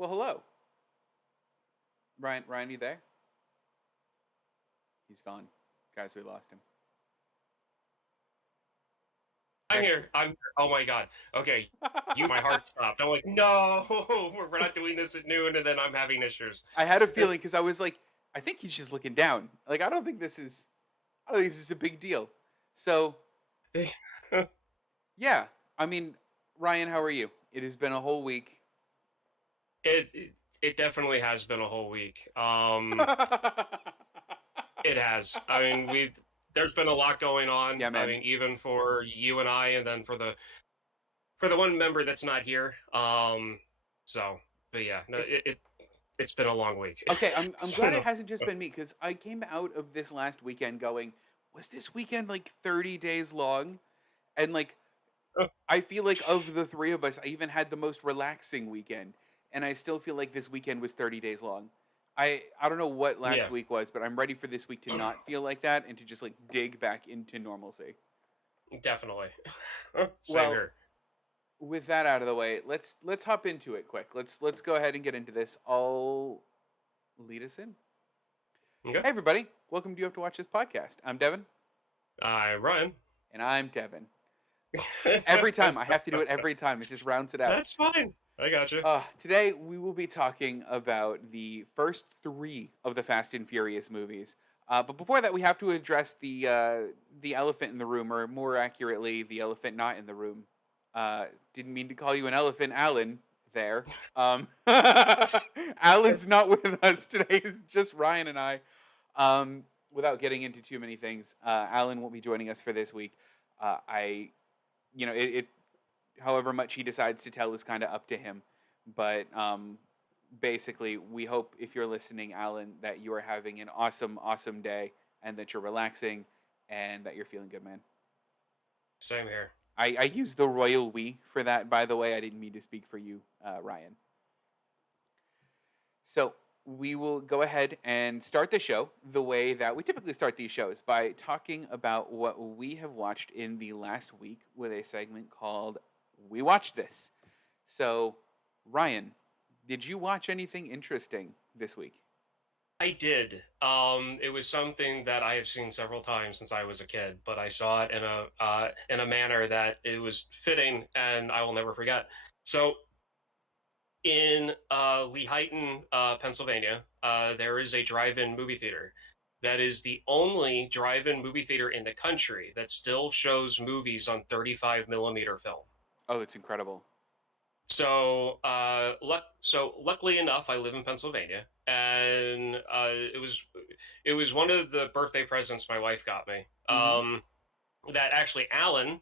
Well, hello, Ryan. Ryan, you there? He's gone, guys. We lost him. I'm Actually, here. Oh my God. Okay. My heart stopped. I'm like, no, we're not doing this at noon, and then I'm having issues. I had a feeling because I was like, I think he's just looking down. Like, I don't think this is a big deal. So, yeah. I mean, Ryan, how are you? It has been a whole week. It definitely has been a whole week. It has. I mean, there's been a lot going on. Yeah, I man. mean, even for you and I, and then for the one member that's not here. So, but yeah, no, It's it's been a long week. okay. I'm It's glad been it hasn't just been me because I came out of this last weekend going, was this weekend like 30 days long? And like I feel like of the three of us, I even had the most relaxing weekend, and I still feel like this weekend was 30 days long. I don't know what last yeah, week was, but I'm ready for this week to not feel like that and to just like dig back into normalcy. definitely. Same Well, here. with that out of the way, let's hop into it quick. Let's go ahead and get into this. I'll lead us in. Okay. Hey everybody, welcome to You Have to Watch This podcast. I'm Devin, Ryan. and I'm Devin. Every time I have to do it every time. It just rounds it out. That's fine. I got you. Today we will be talking about the first three of the Fast and Furious movies. But before that, we have to address the elephant in the room, or more accurately, the elephant not in the room. Didn't mean to call you an elephant, Alan. There, Alan's not with us today. It's just Ryan and I. Without getting into too many things, Alan won't be joining us for this week. I, it however much he decides to tell is kind of up to him. But basically, we hope if you're listening, Alan, that you are having an awesome, awesome day and that you're relaxing and that you're feeling good, man. Same here. I use the royal we for that, by the way. I didn't mean to speak for you, Ryan. So we will go ahead and start the show the way that we typically start these shows by talking about what we have watched in the last week with a segment called We Watched This. So, Ryan, did you watch anything interesting this week? I did. It was something that I have seen several times since I was a kid, but I saw it in a manner that it was fitting, and I will never forget. So, in Lehighton, Pennsylvania, there is a drive-in movie theater. That is the only drive-in movie theater in the country that still shows movies on 35 millimeter film. Oh, it's incredible. So luckily enough, I live in Pennsylvania, and it was one of the birthday presents my wife got me. Mm-hmm. That actually Alan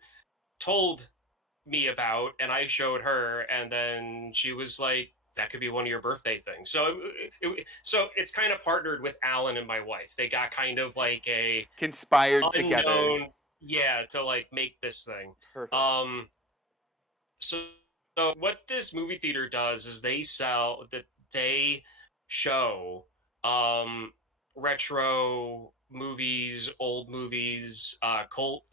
told me about, and I showed her, and then she was like, "That could be one of your birthday things." So it's kind of partnered with Alan and my wife. They got kind of like a Conspired together. unknown, yeah, to like make this thing. Perfect. Um, so, so what this movie theater does is they show um retro movies, old movies, cult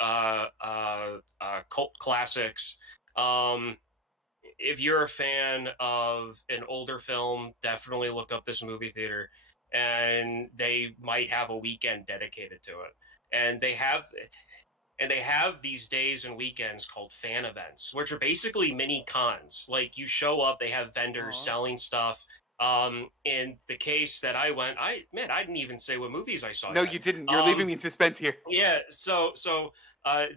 classics. Um if you're a fan of an older film, definitely look up this movie theater, and they might have a weekend dedicated to it. And they have these days and weekends called fan events, which are basically mini cons. Like you show up, they have vendors Aw. selling stuff. In the case that I went, I didn't even say what movies I saw No, yet. you didn't. You're leaving me in suspense here. Yeah, so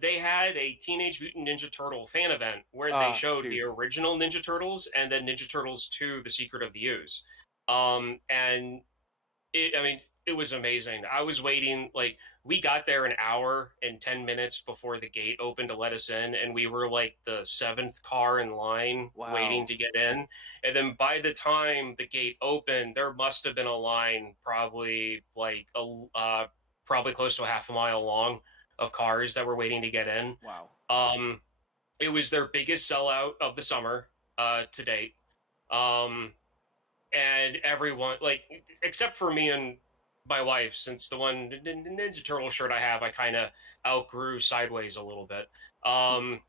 they had a Teenage Mutant Ninja Turtle fan event where they Ah, showed the shoot. original Ninja Turtles and then Ninja Turtles 2: The Secret of the Ooze. And I mean, it was amazing. I was waiting, like, we got there an hour and 10 minutes before the gate opened to let us in, and we were like the seventh car in line waiting Wow. to get in. And then by the time the gate opened, there must have been a line probably close to a half a mile long of cars that were waiting to get in. Wow. Um, it was their biggest sellout of the summer to date. Um, and everyone, like, except for me and my wife, since the one Ninja Turtle shirt I have, I kind of outgrew sideways a little bit. Um,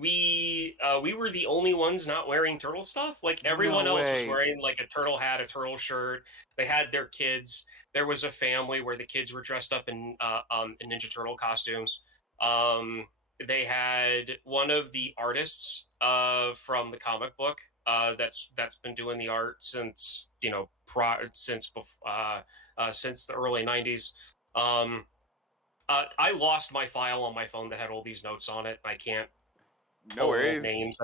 we were the only ones not wearing turtle stuff. Like No everyone else was way. wearing like a turtle hat, a turtle shirt. They had their kids. There was a family where the kids were dressed up in Ninja Turtle costumes. Um, they had one of the artists from the comic book that's been doing the art since since the early '90s. Um, I lost my file on my phone that had all these notes on it. I can't No pull worries. names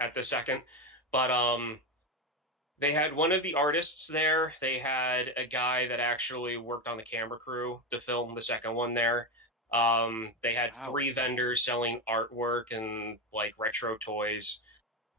at the second, but they had one of the artists there. They had a guy that actually worked on the camera crew to film the second one there. They had Wow. 3 vendors selling artwork and like retro toys.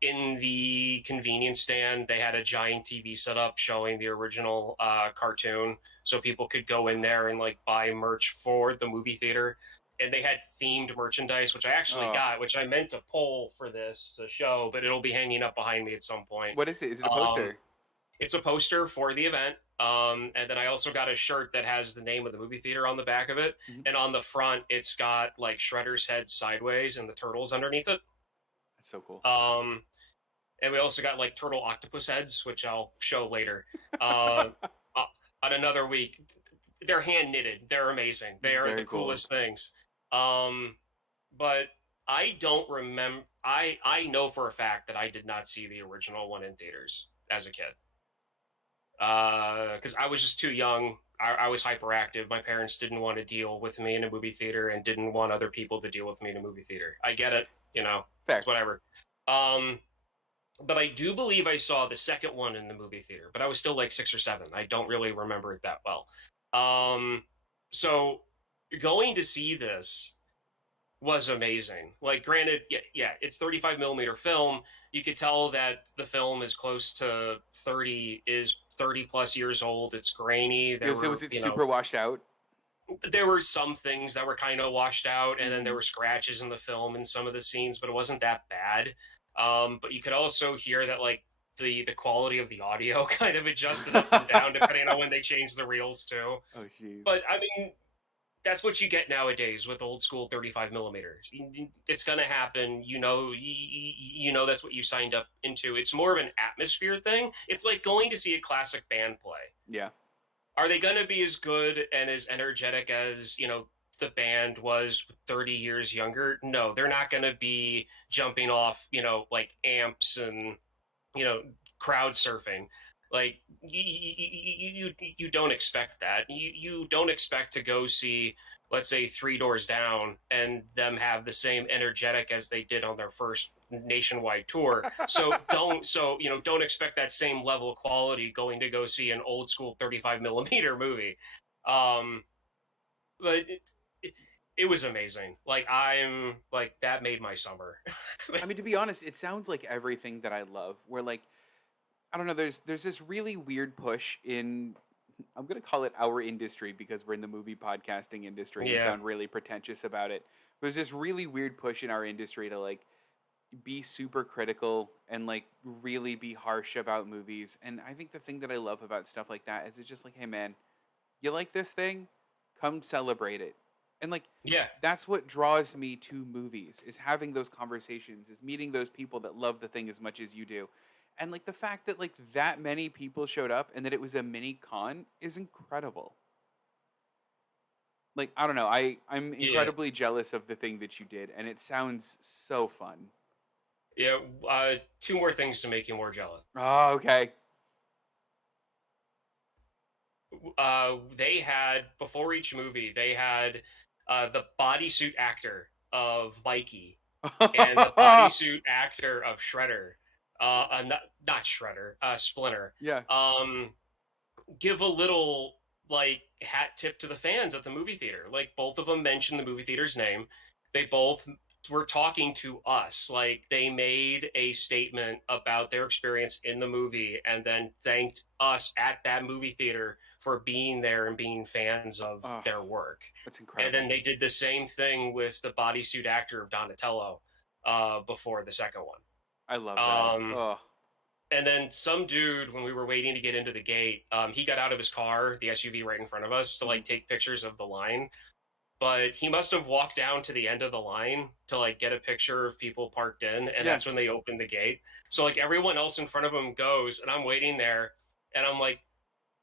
In the convenience stand, they had a giant TV set up showing the original cartoon, so people could go in there and like buy merch for the movie theater. And they had themed merchandise, which I actually Oh, got, which I meant to pull for this show, but it'll be hanging up behind me at some point. what is it? Is it a Um, poster? it's a poster for the event. And then I also got a shirt that has the name of the movie theater on the back of it. Mhm. And on the front, it's got like Shredder's head sideways and the turtles underneath it. That's so cool. Um, and we also got like turtle octopus heads, which I'll show later. Uh, uh, on another week, they're hand knitted. They're amazing. They It's are the very cool. coolest things. Um, but I don't remember. I know for a fact that I did not see the original one in theaters as a kid because I was just too young. I was hyperactive. My parents didn't want to deal with me in a movie theater and didn't want other people to deal with me in a movie theater. I get it. Fair. It's whatever. Um, but I do believe I saw the second one in the movie theater, but I was still like 6 or 7. I don't really remember it that well. Um, so going to see this was amazing. Like, granted, yeah, it's 35 millimeter film. You could tell that the film is close to 30 plus years old. It's grainy. Was it super washed out? There were some things that were kind of washed out, and then there Mhm. were scratches in the film in some of the scenes, but it wasn't that bad. But you could also hear that like the quality of the audio kind of adjusted up and down depending on when they changed the reels too. Oh, jeez. But I mean, that's what you get nowadays with old school 35 millimeters. It's going to happen. That's what you signed up into. It's more of an atmosphere thing. It's like going to see a classic band play. Yeah. Are they going to be as good and as energetic as, the band was 30 years younger? No, they're not going to be jumping off, like amps and, you know, crowd surfing. Like you don't expect that. You don't expect to go see, let's say, Three Doors Down and them have the same energetic as they did on their first nationwide tour. Don't expect that same level of quality going to go see an old school 35 millimeter movie. Um, but it was amazing. Like I'm like that made my summer. I mean, to be honest, it sounds like everything that I love. Where like I don't know, there's this really weird push in I'm gonna call it our industry because we're in the movie podcasting industry and Yeah. sound really pretentious about it. There's this really weird push in our industry to like be super critical and like really be harsh about movies. And I think the thing that I love about stuff like that is it's just like, hey man, you like this thing? Come celebrate it. And like Yeah. that's what draws me to movies is having those conversations, is meeting those people that love the thing as much as you do. And like the fact that like that many people showed up and that it was a mini con is incredible. Like I don't know, I'm Yeah. incredibly jealous of the thing that you did and it sounds so fun. Yeah. Two more things to make you more jealous. Oh, okay. They had before each movie, they had the bodysuit actor of Mikey and the bodysuit actor of Shredder. Not Shredder, Splinter. Yeah. Give a little like hat tip to the fans at the movie theater. Like both of them mentioned the movie theater's name. They both were talking to us. Like they made a statement about their experience in the movie and then thanked us at that movie theater for being there and being fans of Oh, their work. that's And incredible. then they did the same thing with the bodysuit actor of Donatello before the second one. I love that. Um, Oh, and then some dude, when we were waiting to get into the gate, he got out of his car, the SUV right in front of us, to mhm. like take pictures of the line. but he must have walked down to the end of the line to like get a picture of people parked in, and Yeah. that's when they opened the gate. So like everyone else in front of him goes, and I'm waiting there, and I'm like,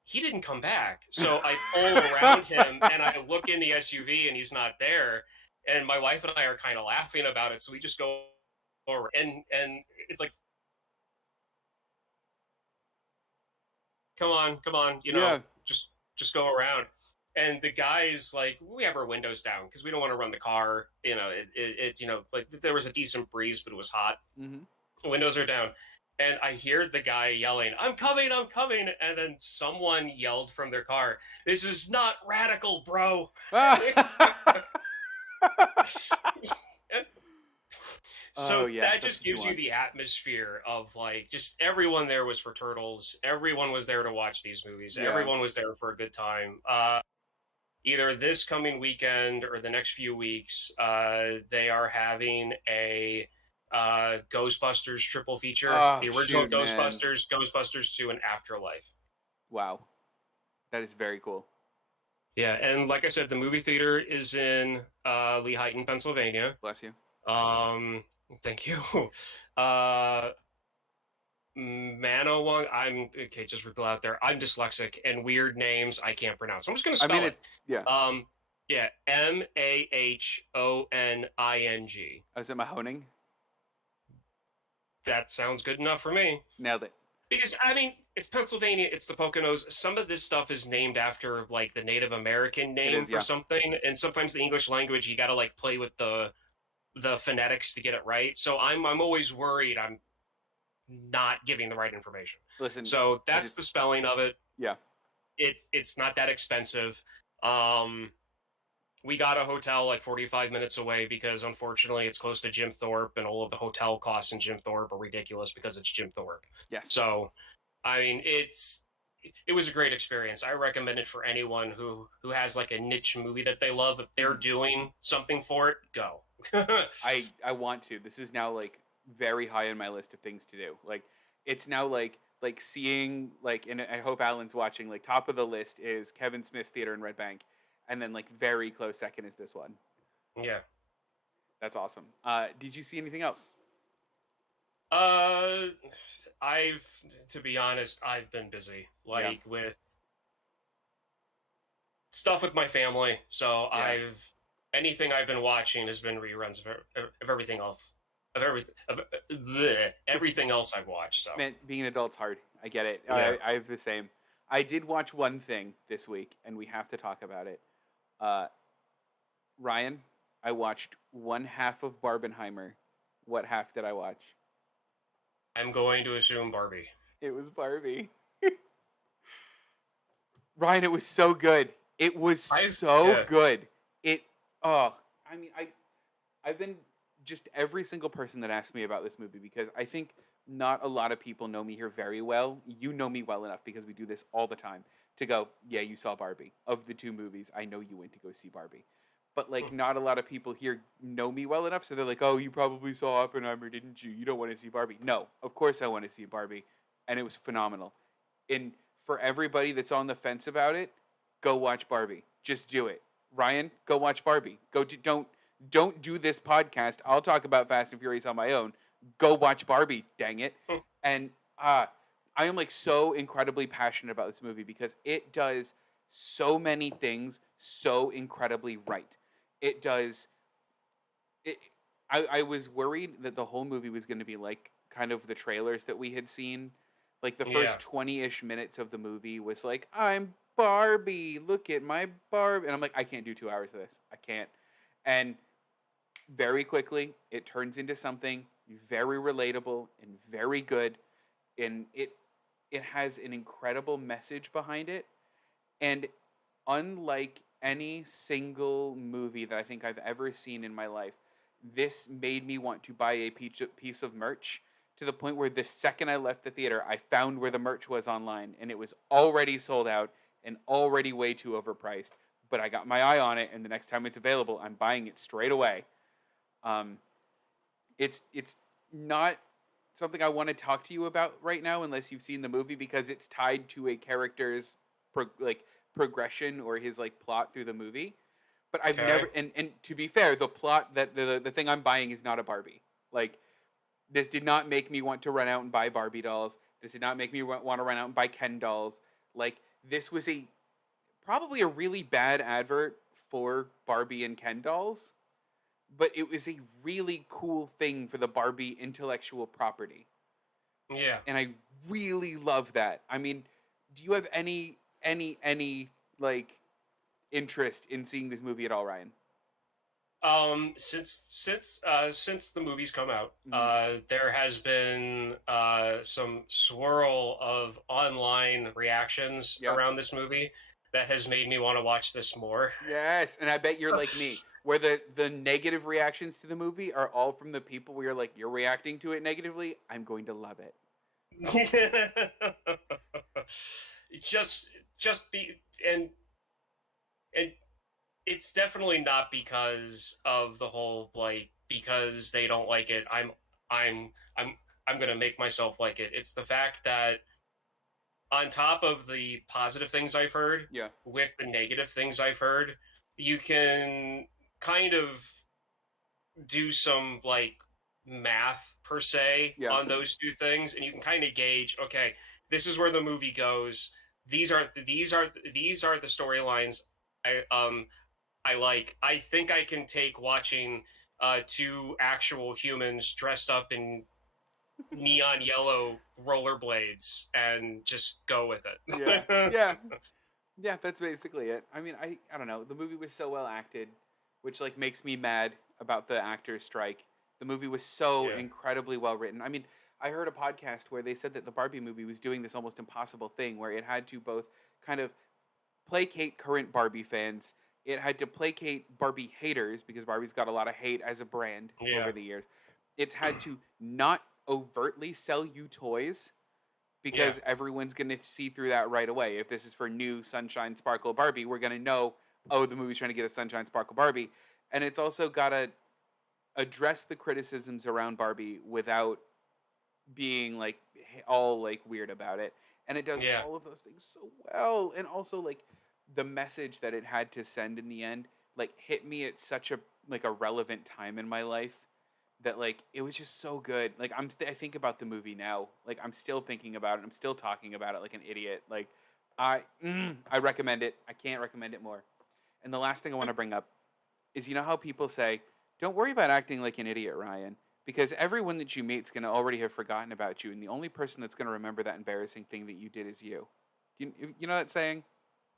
he didn't come back. So I pull around him and I look in the SUV and he's not there. And my wife and I are kind of laughing about it. So we just go over and it's like, come on, Yeah. just go around. And the guy's like, we have our windows down because we don't want to run the car. Like there was a decent breeze, but it was hot. Hmm. Windows are down. And I hear the guy yelling, I'm coming, I'm coming. And then someone yelled from their car, this is not radical, bro. Oh So yeah, that that's just what you gives you want. the atmosphere of like just everyone there was for Turtles. Everyone was there to watch these movies. Yeah. Everyone was there for a good time. Either this coming weekend or the next few weeks, they are having a Ghostbusters triple feature. Oh The original shoot, man! Ghostbusters, Ghostbusters 2, and Afterlife. Wow, that is very cool. Yeah, and like I said, the movie theater is in Lehighton, Pennsylvania. Bless you. Thank you. Uh, Manawang. I'm okay. Just for people out there, I'm dyslexic and weird names I can't pronounce. So I'm just gonna spell it. Yeah. Yeah. Mahhoning. Oh, is it Mahoning? That sounds good enough for me. Nailed it. Because I mean, it's Pennsylvania, it's the Poconos. Some of this stuff is named after like the Native American name for something, and sometimes the English language you got to like play with the phonetics to get it right. So I'm always worried I'm not giving the right information. Listen. So that's the spelling of it. Yeah. It's not that expensive. We got a hotel like 45 minutes away because unfortunately it's close to Jim Thorpe, and all of the hotel costs in Jim Thorpe are ridiculous because it's Jim Thorpe. Yes. So, I mean, it was a great experience. I recommend it for anyone who has like a niche movie that they love. If they're doing something for it, go. I want to. This is now like very high on my list of things to do. Like it's now like seeing like, and I hope Alan's watching. Like top of the list is Kevin Smith's Theater in Red Bank, and then like very close second is this one. Yeah, that's awesome. Did you see anything else? To be honest, I've been busy with stuff with my family. So anything I've been watching has been reruns of everything else. Everything else I've watched. So man, being an adult's hard. I get it. Yeah. I have the same. I did watch one thing this week, and we have to talk about it. Ryan, I watched one half of Barbenheimer. What half did I watch? I'm going to assume Barbie. It was Barbie. Ryan, it was so good. It was so good. I mean, I've been just every single person that asked me about this movie, because I think not a lot of people know me here very well. You know me well enough because we do this all the time to go, yeah, you saw Barbie. Of the two movies, I know you went to go see Barbie. But like not a lot of people here know me well enough, so they're like, oh, you probably saw Oppenheimer, didn't you? You don't want to see Barbie. No, of course I want to see Barbie, and it was phenomenal. And for everybody that's on the fence about it, go watch Barbie. Just do it. Ryan, go watch Barbie. Don't do this podcast. I'll talk about Fast and Furious on my own. Go watch Barbie, dang it. And I am like so incredibly passionate about this movie because it does so many things so incredibly right. It does it. I was worried that the whole movie was going to be like kind of the trailers that we had seen. Like the first 20-ish minutes of the movie was like, I'm Barbie, look at my Barbie. And I'm like, I can't do 2 hours of this. I can't. And very quickly, it turns into something very relatable and very good. And it has an incredible message behind it. And unlike any single movie that I think I've ever seen in my life, this made me want to buy a piece of merch, to the point where the second I left the theater, I found where the merch was online, and it was already sold out and already way too overpriced. But I got my eye on it, and the next time it's available, I'm buying it straight away. It's not something I want to talk to you about right now unless you've seen the movie, because it's tied to a character's progression or his like plot through the movie. But I've Okay. never, and to be fair, the plot that the thing I'm buying is not a Barbie. Like, this did not make me want to run out and buy Barbie dolls. This did not make me want to run out and buy Ken dolls. Like, this was a probably a really bad advert for Barbie and Ken dolls, but it was a really cool thing for the Barbie intellectual property. Yeah. And I really love that. I mean, do you have any like interest in seeing this movie at all, Ryan? Since the movies come out, Mhm. there has been some swirl of online reactions Yeah. around this movie that has made me want to watch this more. Yes, and I bet you're like me, where the negative reactions to the movie are all from the people where you're like, you're reacting to it negatively. I'm going to love it. just just be and it's definitely not because of the whole like because they don't like it. I'm I'm I'm gonna make myself like it. It's the fact that on top of the positive things I've heard, Yeah. with the negative things I've heard, you can kind of do some like math per se Yeah. on those two things, and you can kind of gauge, okay, this is where the movie goes. These are the storylines I like. I think I can take watching two actual humans dressed up in neon yellow rollerblades and just go with Yeah. it. Yeah. Yeah, that's basically it. I mean, I don't know. The movie was so well acted, which like makes me mad about the actors strike. The movie was so Yeah. incredibly well written. I mean, I heard a podcast where they said that the Barbie movie was doing this almost impossible thing where it had to both kind of placate current Barbie fans, it had to placate Barbie haters because Barbie's got a lot of hate as a brand over Yeah. the years. It's had to not overtly sell you toys Yeah. because everyone's going to see through that right away. If this is for new Sunshine Sparkle Barbie, we're going to know, oh, the movie's trying to get a Sunshine Sparkle Barbie. And it's also got to address the criticisms around Barbie without being like all like weird about it. And it does Yeah. all of those things so well. And also like the message that it had to send in the end like hit me at such a like a relevant time in my life that like it was just so good. Like I think about the movie now. Like I'm still thinking about it. I'm still talking about it like an idiot. Like I recommend it. I can't recommend it more. And the last thing I want to bring up is you know how people say, "Don't worry about acting like an idiot, Ryan." Because everyone that you meet's going to already have forgotten about you, and the only person that's going to remember that embarrassing thing that you did is you. You know that saying?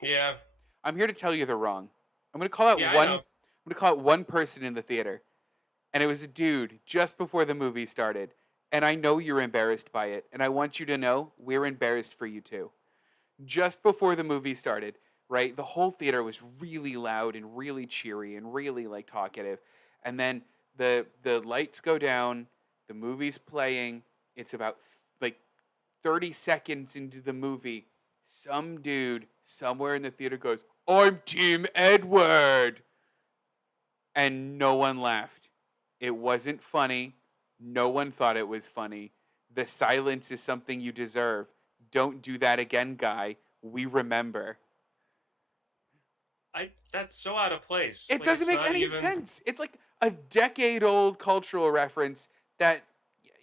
Yeah. I'm here to tell you they're wrong. I'm going to call out Yeah, I one. I'm know. going to call out one person in the theater, and it was a dude just before the movie started. And I know you're embarrassed by it, and I want you to know we're embarrassed for you too. Just before the movie started, right? The whole theater was really loud and really cheery and really like talkative. And then the lights go down, the movie's playing. It's about like 30 seconds into the movie. Some dude somewhere in the theater goes, "I'm Team Edward." And no one laughed. It wasn't funny. No one thought it was funny. The silence is something you deserve. Don't do that again, guy. We remember. I That's so out of place. It Like doesn't it's make not any even. sense. It's like a decade old cultural reference that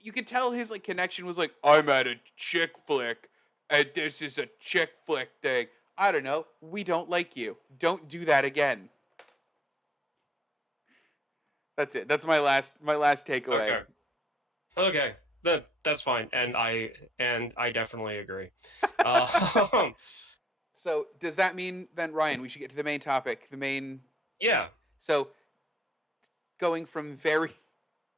you could tell his like connection was like, I'm at a chick flick and this is a chick flick thing. I don't know. We don't like you. Don't do that again. That's it. That's my last takeaway. Okay. Okay. That's fine, and I definitely agree. Um, So does that mean then, Ryan, we should get to the main topic? The main yeah. so going from very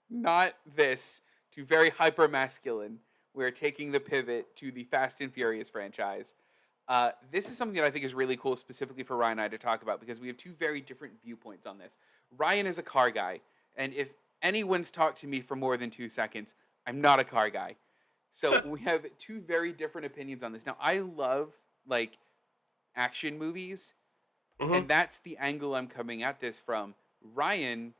not this to very hyper masculine, we're taking the pivot to the Fast and Furious franchise. This is something that I think is really cool, specifically for Ryan and I to talk about because we have two very different viewpoints on this. Ryan is a car guy, and if anyone's talked to me for more than 2 seconds, I'm not a car guy. So we have two very different opinions on this. Now, I love like action movies, Hmm. and that's the angle I'm coming at this from. Ryan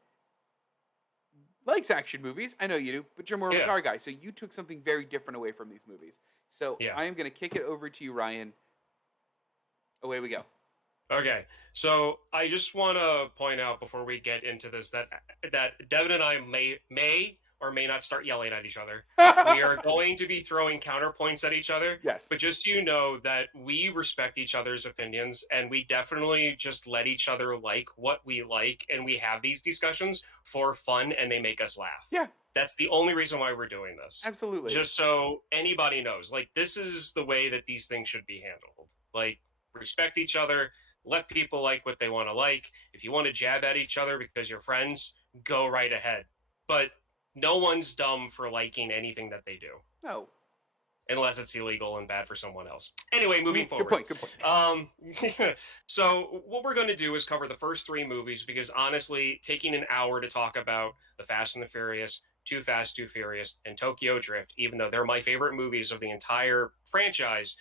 likes action movies. I know you do, but you're more of a Yeah. car guy. So you took something very different away from these movies. So Yeah. I am going to kick it over to you, Ryan. Away we go. Okay, so I just want to point out before we get into this that Devin and I may or may not start yelling at each other. We are going to be throwing counterpoints at each other, Yes. but just so you know that we respect each other's opinions and we definitely just let each other like what we like, and we have these discussions for fun and they make us laugh. Yeah, That's the only reason why we're doing this. absolutely. Just so anybody knows, like, this is the way that these things should be handled. Like, respect each other, let people like what they want to like. If you want to jab at each other because you're friends, go right ahead. But no one's dumb for liking anything that they do, No. unless it's illegal and bad for someone else. Anyway, moving Good forward. point. Good point. So what we're going to do is cover the first three movies, because honestly, taking an hour to talk about The Fast and the Furious, Too Fast, Too Furious, and Tokyo Drift, even though they're my favorite movies of the entire franchise,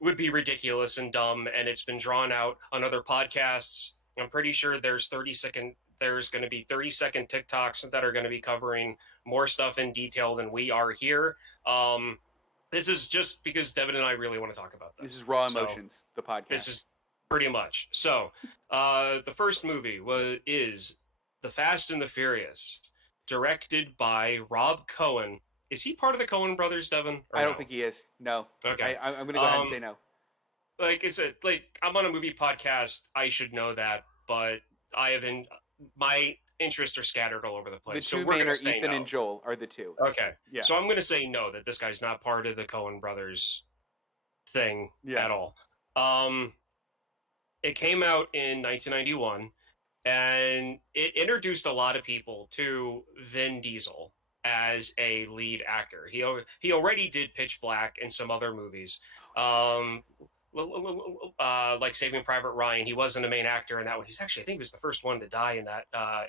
would be ridiculous and dumb, and it's been drawn out on other podcasts. I'm pretty sure there's going to be 30-second TikToks that are going to be covering more stuff in detail than we are here. This is just because Devin and I really want to talk about this. This is Raw Emotions, the podcast. This is pretty much. So, the first movie is The Fast and the Furious, directed by Rob Cohen. Is he part of the Coen brothers, Devin? I don't think he is. No. Okay. I'm going to go ahead and say no. Like, it's I'm on a movie podcast. I should know that, but I haven't. My interests are scattered all over the The place. two So we're main gonna are say Ethan no. and Joel are the two. Okay. Yeah. So I'm going to say no, that this guy's not part of the Coen brothers thing at all. It came out in 1991, and it introduced a lot of people to Vin Diesel as a lead actor. He already did Pitch Black and some other movies, like Saving Private Ryan. He wasn't a main actor in that one. He's actually, I think, he was the first one to die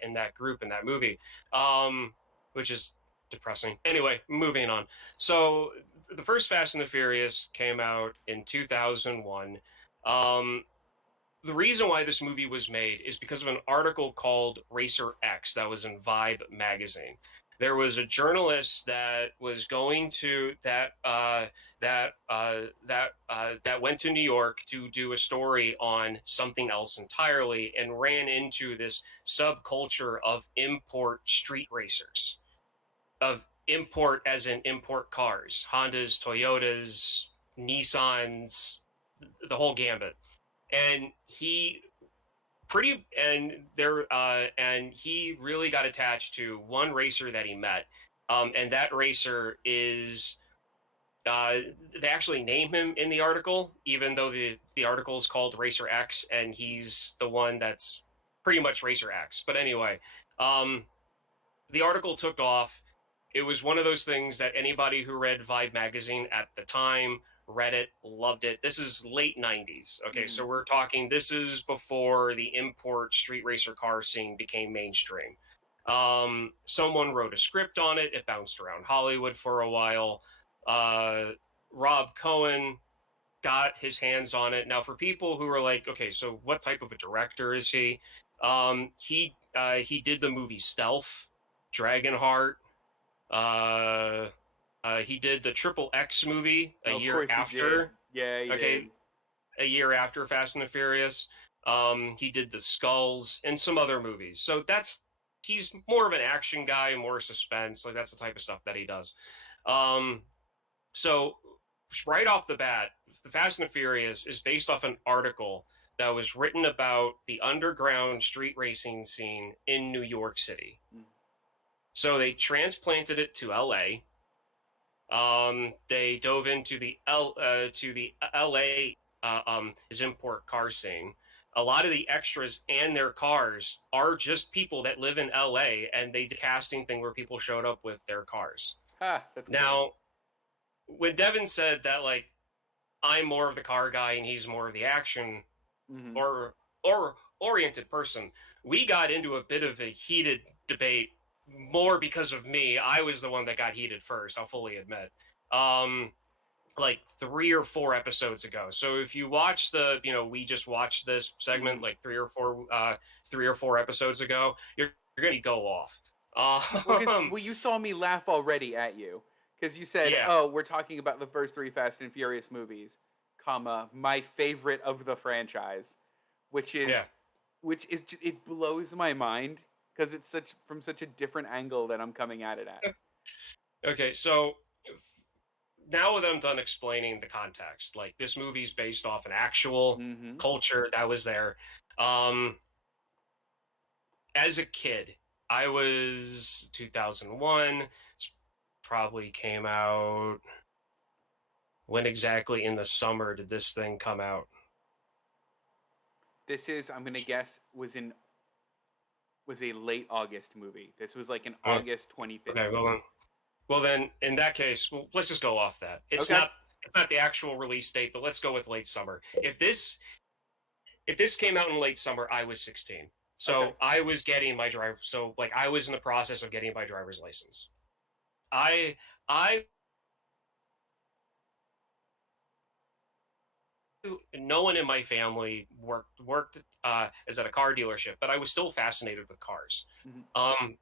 in that group in that movie, which is depressing. Anyway, moving on. So the first Fast and the Furious came out in 2001. The reason why this movie was made is because of an article called Racer X that was in Vibe magazine. There was a journalist that was going to that went to New York to do a story on something else entirely, and ran into this subculture of import street racers, of import as in import cars, Hondas, Toyotas, Nissans, the whole gambit. And he really got attached to one racer that he met, and that racer is they actually name him in the article, even though the article is called Racer X, and he's the one that's pretty much Racer X. But anyway, the article took off. It was one of those things that anybody who read Vibe magazine at the time read it, loved it. This is late 90s. Okay, so we're talking, this is before the import street racer car scene became mainstream. Someone wrote a script on it. It bounced around Hollywood for a while. Rob Cohen got his hands on it. Now, for people who are like, okay, so what type of a director is he? He did the movie Stealth, Dragonheart. He did the Triple X movie a year after. Yeah, he did. A year after Fast and the Furious. He did the Skulls and some other movies. So he's more of an action guy, more suspense. Like, that's the type of stuff that he does. So right off the bat, The Fast and the Furious is based off an article that was written about the underground street racing scene in New York City. So they transplanted it to LA. They dove into the LA import car scene. A lot of the extras and their cars are just people that live in LA, and they did a casting thing where people showed up with their cars. That's now, cool. When Devin said that, like, I'm more of the car guy and he's more of the action or oriented person, we got into a bit of a heated debate. More because of me. I was the one that got heated first, I'll fully admit. Like 3 or 4 episodes ago. So if you watch we just watched this segment like 3 or 4 episodes ago, you're going to go off. Well, you saw me laugh already at you because you said, "Oh, we're talking about the first 3 Fast and Furious movies, comma, my favorite of the franchise." which Yeah. is it blows my mind because it's such a different angle that I'm coming at it at. Okay, so now that I'm done explaining the context, like this movie's based off an actual Mm-hmm. culture that was there. Um, as a kid, I was 2001. Probably came out. When exactly in the summer did this thing come out? This is, I'm gonna guess, was a late August movie. This was like an Uh, August okay, 2015. well then, in that case, well, let's just go off that. Okay. It's not the actual release date, but let's go with late summer. If this came out in late summer, I was 16. Okay. So I was getting my drive. So like I was in the process of getting my driver's license. I I no one in my family worked as at a car dealership, but I was still fascinated with cars. Mhm. Um,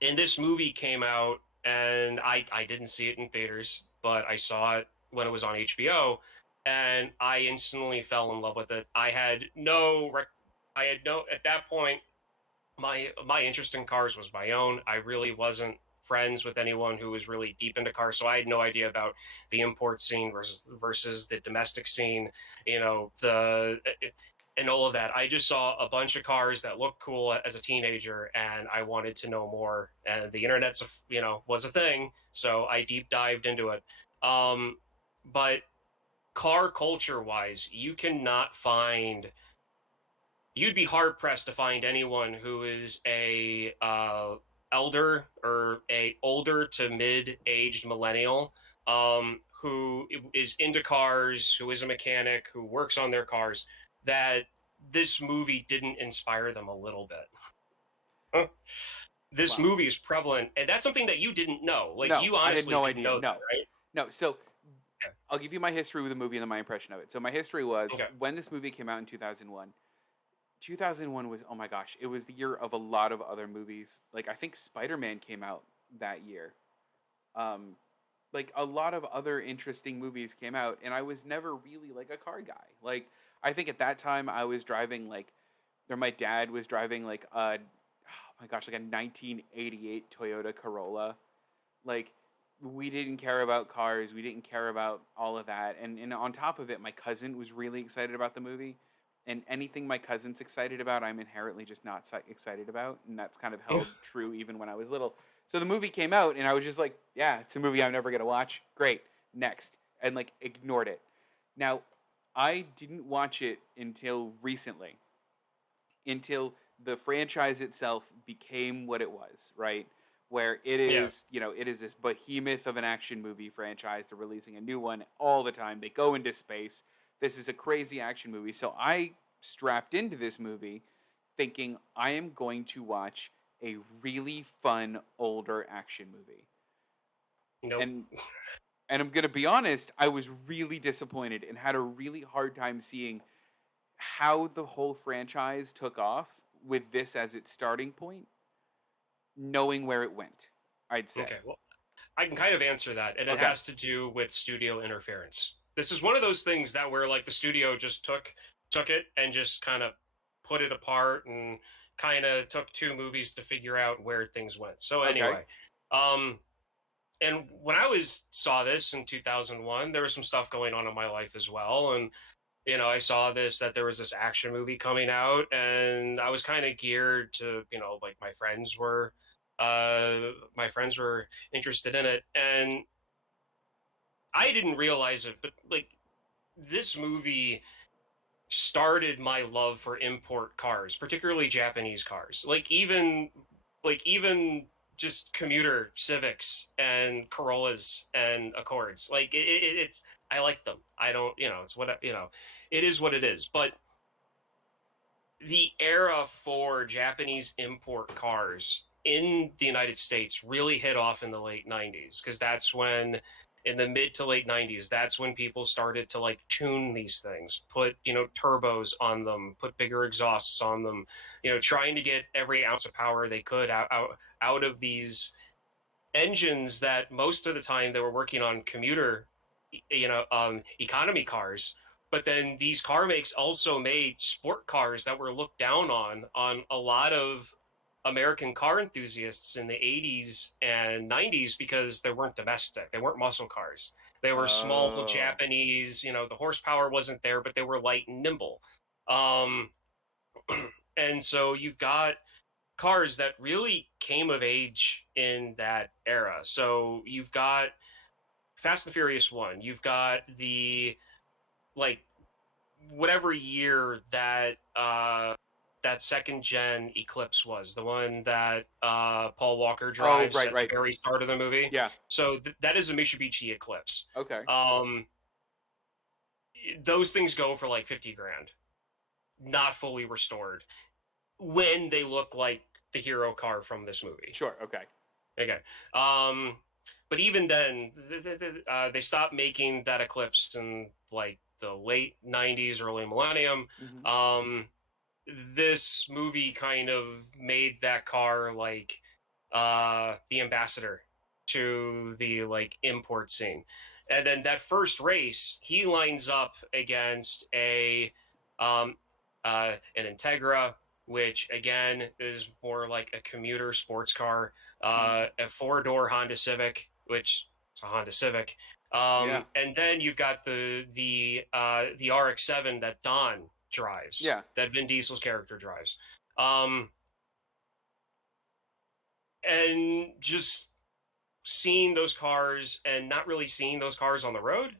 and this movie came out, and I didn't see it in theaters, but I saw it when it was on HBO, and I instantly fell in love with it. I had no at that point my interest in cars was my own. I really wasn't friends with anyone who was really deep into cars, so I had no idea about the import scene versus the domestic scene. You know, the and all of that. I just saw a bunch of cars that looked cool as a teenager, and I wanted to know more. And the internet's was a thing, so I deep dived into it. But car culture wise, you'd be hard pressed to find anyone who is a elder or a older to mid aged millennial who is into cars, who is a mechanic, who works on their cars, that this movie didn't inspire them a little bit. This Wow. movie is prevalent, and that's something that you didn't know. Like No, you I had honestly no didn't idea. know No, that, right? no. So I'll give you my history with the movie and then my impression of it. So my history was Okay. when this movie came out in 2001. 2001 was, oh my gosh, it was the year of a lot of other movies. Like I think Spider-Man came out that year. Um, like a lot of other interesting movies came out, and I was never really like a car guy. Like I think at that time I was driving like, or my dad was driving like a, oh my gosh, like a 1988 Toyota Corolla. Like we didn't care about cars, we didn't care about all of that, and on top of it, my cousin was really excited about the movie, and anything my cousin's excited about, I'm inherently just not excited about, and that's kind of held true even when I was little. So the movie came out, and I was just like, yeah, it's a movie I'm never gonna watch. Great, next, and like ignored it. Now, I didn't watch it until recently, until the franchise itself became what it was, right? Where it Yeah. is, it is this behemoth of an action movie franchise. They're releasing a new one all the time. They go into space. This is a crazy action movie. So I strapped into this movie thinking I am going to watch a really fun older action movie. Nope. And and I'm going to be honest, I was really disappointed and had a really hard time seeing how the whole franchise took off with this as its starting point, knowing where it went, I'd say. Okay. Well, I can kind of answer that, and it Okay. has to do with studio interference. This is one of those things that where like the studio just took it and just kind of put it apart and kind of took two movies to figure out where things went. So Okay. anyway, um and when I was saw this in 2001, there was some stuff going on in my life as well, and I saw that there was this action movie coming out, and I was kind of geared to, like my friends were interested in it, and I didn't realize it, but like this movie started my love for import cars, particularly Japanese cars. Like even just commuter Civics and Corollas and Accords. Like it's I like them. I don't, it's what it is what it is. But the era for Japanese import cars in the United States really hit off in the late 90s, because that's when in the mid to late 90s, that's when people started to like tune these things, put turbos on them, put bigger exhausts on them, trying to get every ounce of power they could out of these engines that most of the time they were working on commuter economy cars. But then these car makes also made sport cars that were looked down on a lot of American car enthusiasts in the 80s and 90s because they weren't domestic. They weren't muscle cars. They were small Oh. Japanese, the horsepower wasn't there, but they were light and nimble. Um, and so you've got cars that really came of age in that era. So you've got Fast and Furious 1. You've got the like whatever year that second gen Eclipse was, the one that Paul Walker Oh, drives right, at the right. very start of the movie. Yeah. So that is a Mitsubishi Eclipse. Okay. Um, those things go for like 50 grand, not fully restored, when they look like the hero car from this movie. Sure. Okay. Okay. Um, but even then, they stopped making that Eclipse in like the late 90s, early millennium. Hmm. This movie kind of made that car like the ambassador to the like import scene. And then that first race, he lines up against um, an Integra, which again is more like a commuter sports car, Hmm. a four-door Honda Civic, which it's a Honda Civic. Yeah. And then you've got the RX-7 that Don drives, Yeah. that Vin Diesel's character drives. Um, and just seeing those cars and not really seeing those cars on the road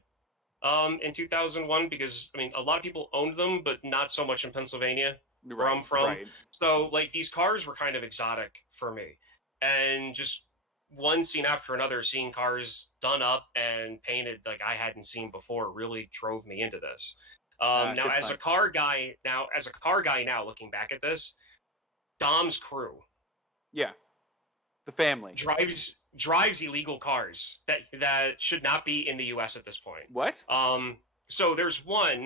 in 2001, because I mean a lot of people owned them, but not so much in Pennsylvania where I'm Right. from. Right. So like these cars were kind of exotic for me, and just one scene after another, seeing cars done up and painted like I hadn't seen before really drove me into this. Now Good as a plan. car guy now looking back at this, Dom's crew Yeah. The family. drives illegal cars that should not be in the U.S. at this point. What? So there's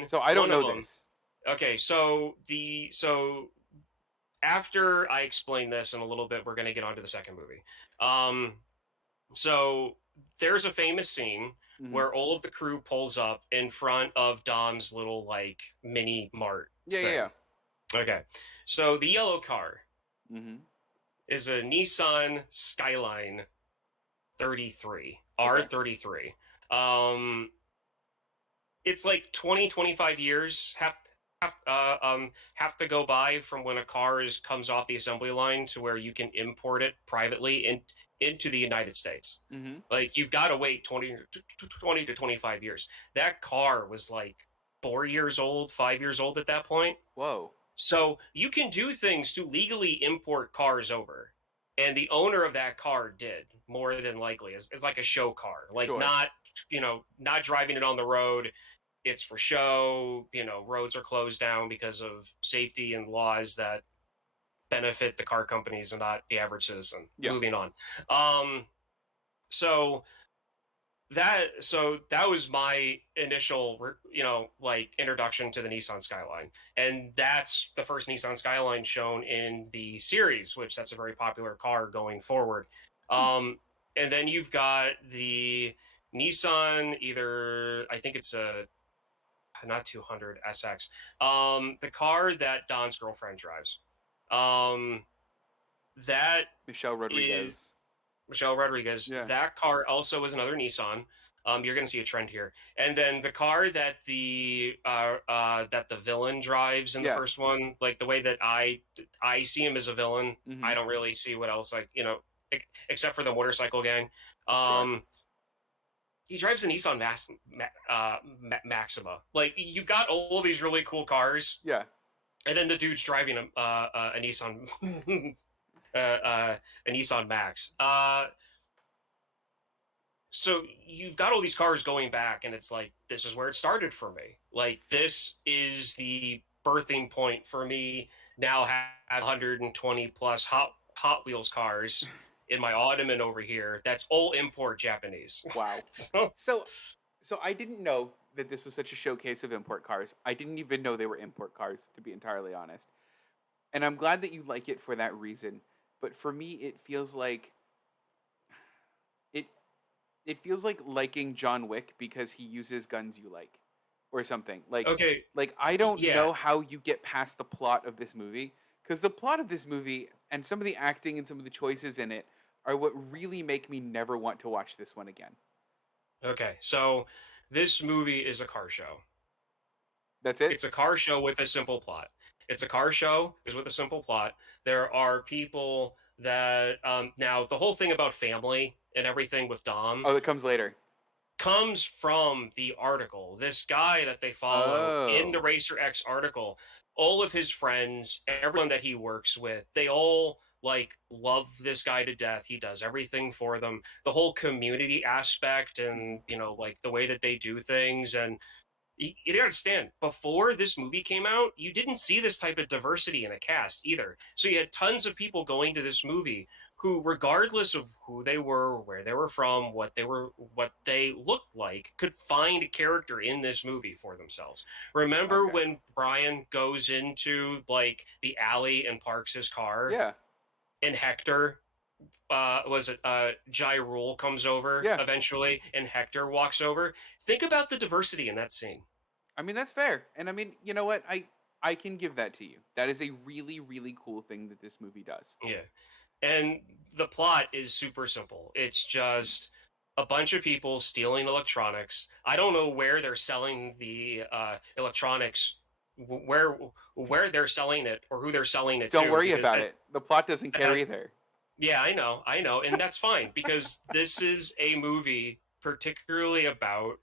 So I don't one of know them. this. Okay, so after I explain this in a little bit, we're going to get onto the second movie. So there's a famous scene Hmm. where all of the crew pulls up in front of Dom's little like mini mart Yeah. thing. Yeah. Okay, so the yellow car Yeah. Hmm. is a Nissan Skyline 33 Okay. R33. It's like 25 years have to go by from when a car comes off the assembly line to where you can import it privately into the United States. Hmm. Like you've got to wait 20 to 25 years. That car was like 4 years old, 5 years old at that point. Whoa. So you can do things to legally import cars over. And the owner of that car did, more than likely, as like a show car. Like Sure. not driving it on the road. It's for show. Roads are closed down because of safety and laws that benefit the car companies and not the average citizen. Yeah. Moving on. So that was my initial like introduction to the Nissan Skyline, and that's the first Nissan Skyline shown in the series, which that's a very popular car going forward. And then you've got the Nissan, either I think it's a not 200 SX, the car that Don's girlfriend drives. That Michelle is Rodriguez. Michelle Rodriguez. Yeah. That car also is another Nissan. You're going to see a trend here. And then the car that the villain drives in the Yeah. first one, like the way that I see him as a villain, Mhm. I don't really see what else, like except for the motorcycle gang. Sure. He drives a Nissan Maxima. Like you've got all of these really cool cars, Yeah. and then the dude's driving a Nissan a Nissan Max. So you've got all these cars going back, and it's like, this is where it started for me. Like, this is the birthing point for me. Now have 120 plus Hot Wheels cars in my Ottoman over here. That's all import Japanese. Wow. So I didn't know that this was such a showcase of import cars. I didn't even know they were import cars, to be entirely honest. And I'm glad that you like it for that reason. But for me, it feels like it feels like liking John Wick because he uses guns you like. or something. Okay, Like I don't yeah. know how you get past the plot of this movie, because the plot of this movie and some of the acting and some of the choices in it are what really make me never want to watch this one again. Okay, so this movie is a car show. That's it. It's a car show with a simple plot. It's a car show is with a simple plot. There are people that now the whole thing about family and everything with Dom Oh, it comes later. comes from the article. This guy that they follow in the Oh, Racer X article, all of his friends, everyone that he works with, they all like love this guy to death. He does everything for them. The whole community aspect mhm. and, like the way that they do things. And you gotta understand, before this movie came out, you didn't see this type of diversity in a cast either. So you had tons of people going to this movie who, regardless of who they were, where they were from, what they looked like, could find a character in this movie for themselves. Remember Okay. when Brian goes into like the alley and parks his car, Yeah. and Hector was it Jai Rule comes over Yeah. eventually, and Hector walks over. Think about the diversity in that scene. I mean, that's fair. And I mean, you know what? I can give that to you. That is a really really cool thing that this movie does. Yeah. And the plot is super simple. It's just a bunch of people stealing electronics. I don't know where they're selling the electronics, where they're selling it or who they're selling it Don't to, worry because about it. The plot doesn't care that either. yeah, I know, and that's fine because this is a movie particularly about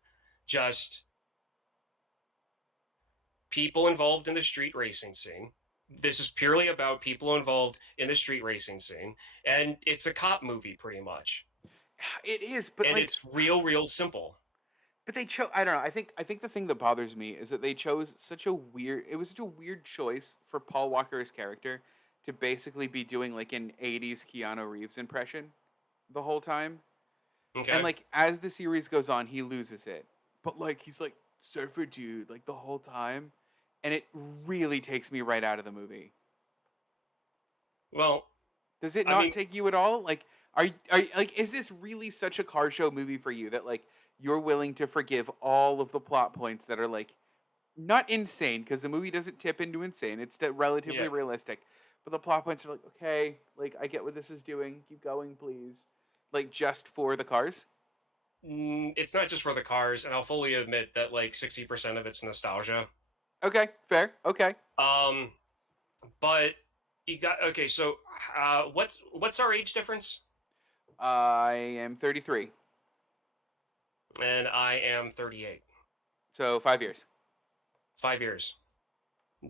just people involved in the street racing scene. This is purely about people involved in the street racing scene, and it's a cop movie pretty much. It is, but And like, it's real simple. but they chose. I don't know. I think the thing that bothers me is that they chose such a weird. It was such a weird choice for Paul Walker's character to basically be doing like an '80s Keanu Reeves impression the whole time. And Okay. like as the series goes on, he loses it. But like he's like surfer dude like the whole time, and it really takes me right out of the movie. Well, Does it I not mean, take you at all? Like like is this really such a car show movie for you that like you're willing to forgive all of the plot points that are like not insane, because the movie doesn't tip into insane. It's still yeah. relatively realistic. But the plot points are like, okay, like I get what this is doing. Keep going, please. Like just for the cars. It's not just for the cars, and I'll fully admit that like 60% of it's nostalgia. Okay, fair. Okay. Um, but you got okay. So, what's our age difference? I am 33. And I am 38. So 5 years. 5 years.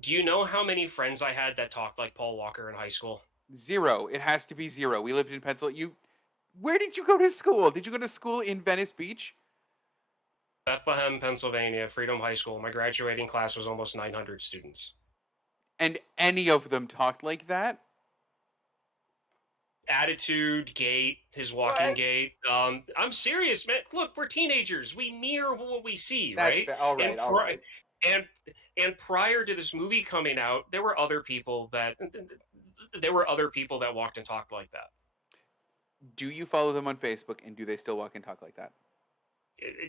Do you know how many friends I had that talked like Paul Walker in high school? Zero. It has to be zero. We lived in Pennsylvania. Where did you go to school? Did you go to school in Venice Beach? Bethlehem, Pennsylvania, Freedom High School. My graduating class was almost 900 students. And any of them talked like that? Attitude, gait, his walking What? gait. I'm serious, man. Look, we're teenagers. We mirror what we see, That's right? fair. All And right. All right. and and prior to this movie coming out, there were other people that walked and talked like that. Do you follow them on Facebook, and do they still walk and talk like that?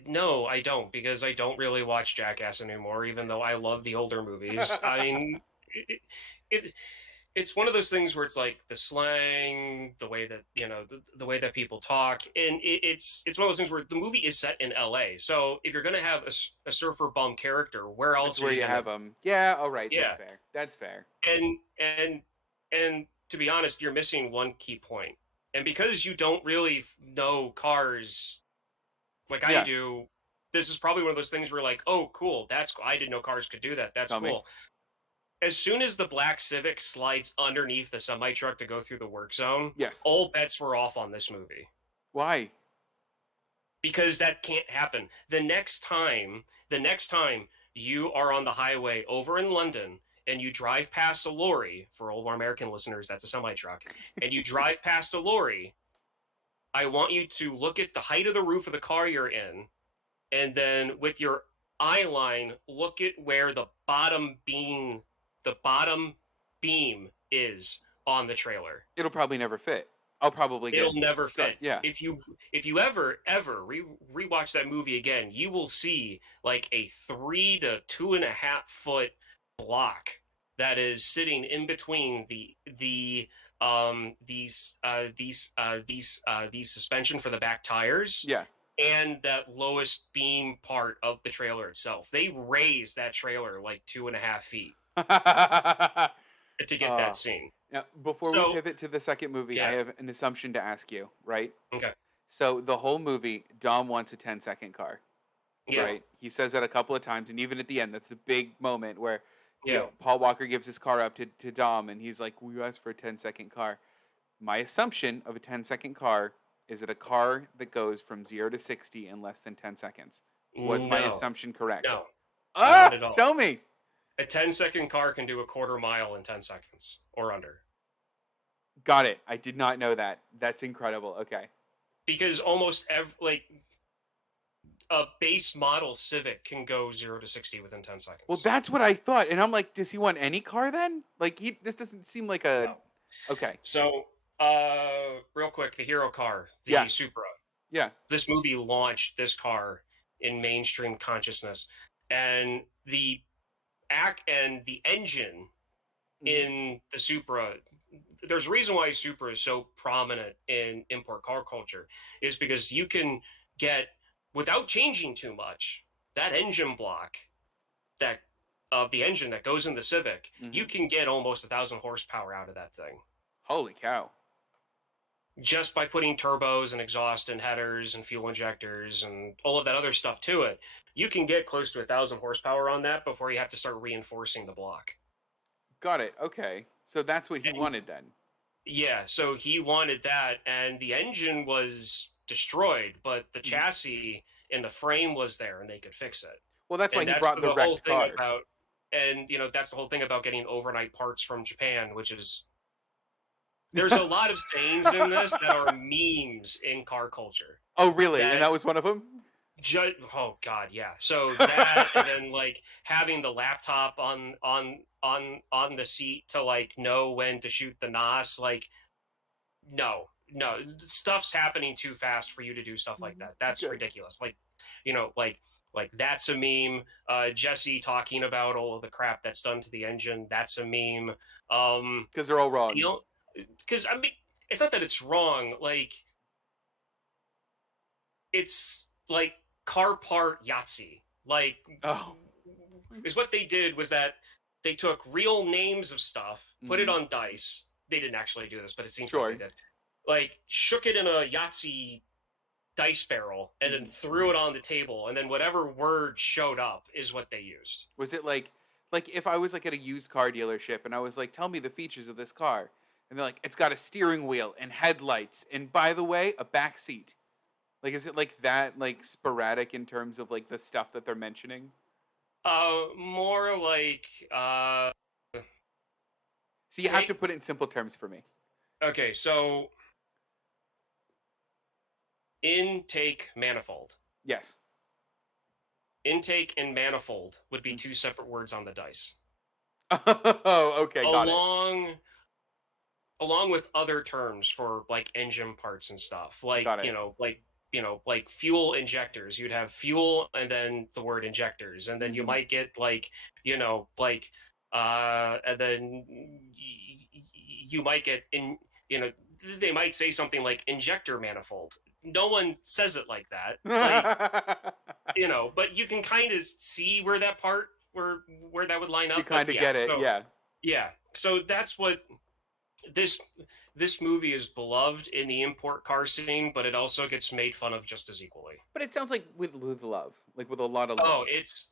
No, I don't because I don't really watch Jackass anymore, even though I love the older movies. I mean, it it's one of those things where it's like the slang, the way that the way that people talk, and it's one of those things where the movie is set in L.A. So if you're gonna have a surfer bum character, where That's else are where you you gonna? have them. Yeah. All right. That's Yeah, fair. That's fair. and and and to be honest, you're missing one key point. And because you don't really know cars like I Yeah. do, this is probably one of those things where like, oh, cool, that's cool. I didn't know cars could do that. That's Tell me. cool. As soon as the black Civic slides underneath the semi truck to go through the work zone, Yes. all bets were off on this movie Why? because that can't happen. The next time you are on the highway over in London and you drive past a lorry, for all of our American listeners, that's a semi truck, and you drive past a lorry, I want you to look at the height of the roof of the car you're in, and then with your eye line, look at where the bottom beam is on the trailer. It'll probably never fit. I'll probably It'll get never stuck. fit. Yeah. If you ever rewatch that movie again, you will see like a 3 to 2.5 foot block that is sitting in between these suspension for the back tires Yeah. and that lowest beam part of the trailer itself. They raised that trailer like 2.5 feet to get that uh, scene. Now, before we So pivot to the second movie, I yeah, have an assumption to ask you, right? okay, So the whole movie, Dom wants a 10-second car, yeah, right? He says that a couple of times, and even at the end, that's the big moment where, yeah. Paul Walker gives his car up to Dom, and he's like, "We asked for a 10-second car." My assumption of a 10-second car is it a car that goes from 0 to 60 in less than 10 seconds. Was my No, assumption correct? no, not Ah, at all. tell me. A 10-second car can do a quarter mile in 10 seconds or under. Got it. I did not know that. That's incredible. Okay. Because almost every like a base model Civic can go 0 to 60 within 10 Well, seconds. that's what I thought, and I'm like, does he want any car then? Like, this doesn't seem like a. No. Okay. So, real quick, the hero car, Yeah. the Supra. Yeah. This movie launched this car in mainstream consciousness, and the engine Mhm. in the Supra. There's a reason why Supra is so prominent in import car culture, is because you can get, without changing too much, that engine block that of the engine that goes in the Civic, you Mhm. can get almost 1,000 horsepower out of that thing Holy cow. just by putting turbos and exhaust and headers and fuel injectors and all of that other stuff to it. You can get close to 1,000 horsepower on that before you have to start reinforcing the block. Got it. Okay. So that's what he And wanted then. yeah, so he wanted that, and the engine was destroyed, but the Mhm. chassis and the frame was there, and they could fix it. Well, that's why And he that's brought the the whole wrecked thing car. about, and that's the whole thing about getting overnight parts from Japan, which is there's a lot of sayings in this that are memes in car culture. Oh, really? And That that was one of them? oh god, yeah. So that, and then like having the laptop on the seat to like know when to shoot the nos, like no, stuff's happening too fast for you to do stuff like that. That's Good. ridiculous. Like that's a meme. Jesse talking about all of the crap that's done to the engine, that's a meme. Because they're all wrong. You know, because I mean, it's not that it's wrong. Like, it's like car part Yahtzee. Like, Oh. is what they did was that they took real names of stuff, put it Mhm. on dice. They didn't actually do this, but it seems Sure. like they did. Like, shook it in a Yahtzee dice barrel and then Mhm. threw it on the table, and then whatever word showed up is what they used. Was it like if I was like at a used car dealership and I was like, "Tell me the features of this car," and they're like, "It's got a steering wheel and headlights, and by the way, a back seat." Like, is it like that, like sporadic in terms of like the stuff that they're mentioning? More like So you have to say put it in simple terms for me. okay, so intake manifold. Yes. Intake and manifold would be Mm. two separate words on the dice. Oh, okay, got it. Along with other terms for like engine parts and stuff. Like, Got it. like fuel injectors. You'd have fuel and then the word injectors. And then you Mhm. might get like, and then you might get they might say something like injector manifold. No one says it like that. Like, but you can kind of see where that part where that would line up. You But kind of yeah, get it, so yeah. yeah, so that's what this this movie is beloved in the import car scene, but it also gets made fun of just as equally. But it sounds like with love, like with a lot of love. Oh, it's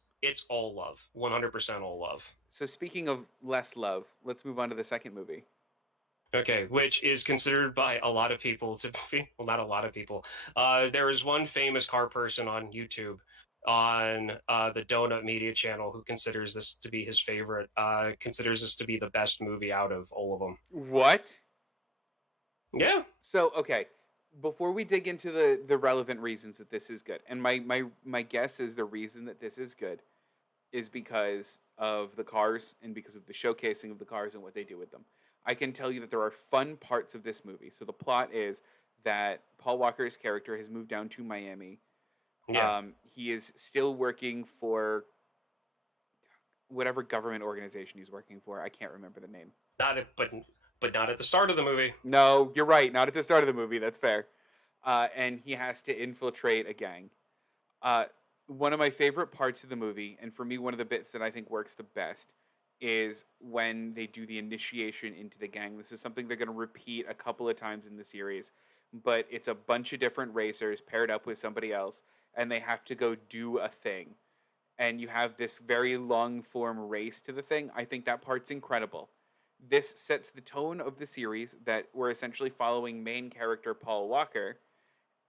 all love, 100% all love. So speaking of less love, let's move on to the second movie. Okay, which is considered by a lot of people to be, well, not a lot of people. There is one famous car person on YouTube, on the Donut Media channel, who considers this to be his favorite. Considers this to be the best movie out of all of them. What? Yeah. So okay, before we dig into the relevant reasons that this is good, and my guess is the reason that this is good is because of the cars and because of the showcasing of the cars and what they do with them. I can tell you that there are fun parts of this movie. So the plot is that Paul Walker's character has moved down to Miami. Yeah, He is still working for whatever government organization he's working for. I can't remember the name. not at, but not at the start of the movie. No, you're right. Not at the start of the movie. That's fair. And he has to infiltrate a gang. Uh, One of my favorite parts of the movie, and for me, one of the bits that I think works the best, is when they do the initiation into the gang. This is something they're going to repeat a couple of times in the series, but it's a bunch of different racers paired up with somebody else, and they have to go do a thing. And you have this very long form race to the thing. I think that part's incredible. This sets the tone of the series that we're essentially following main character Paul Walker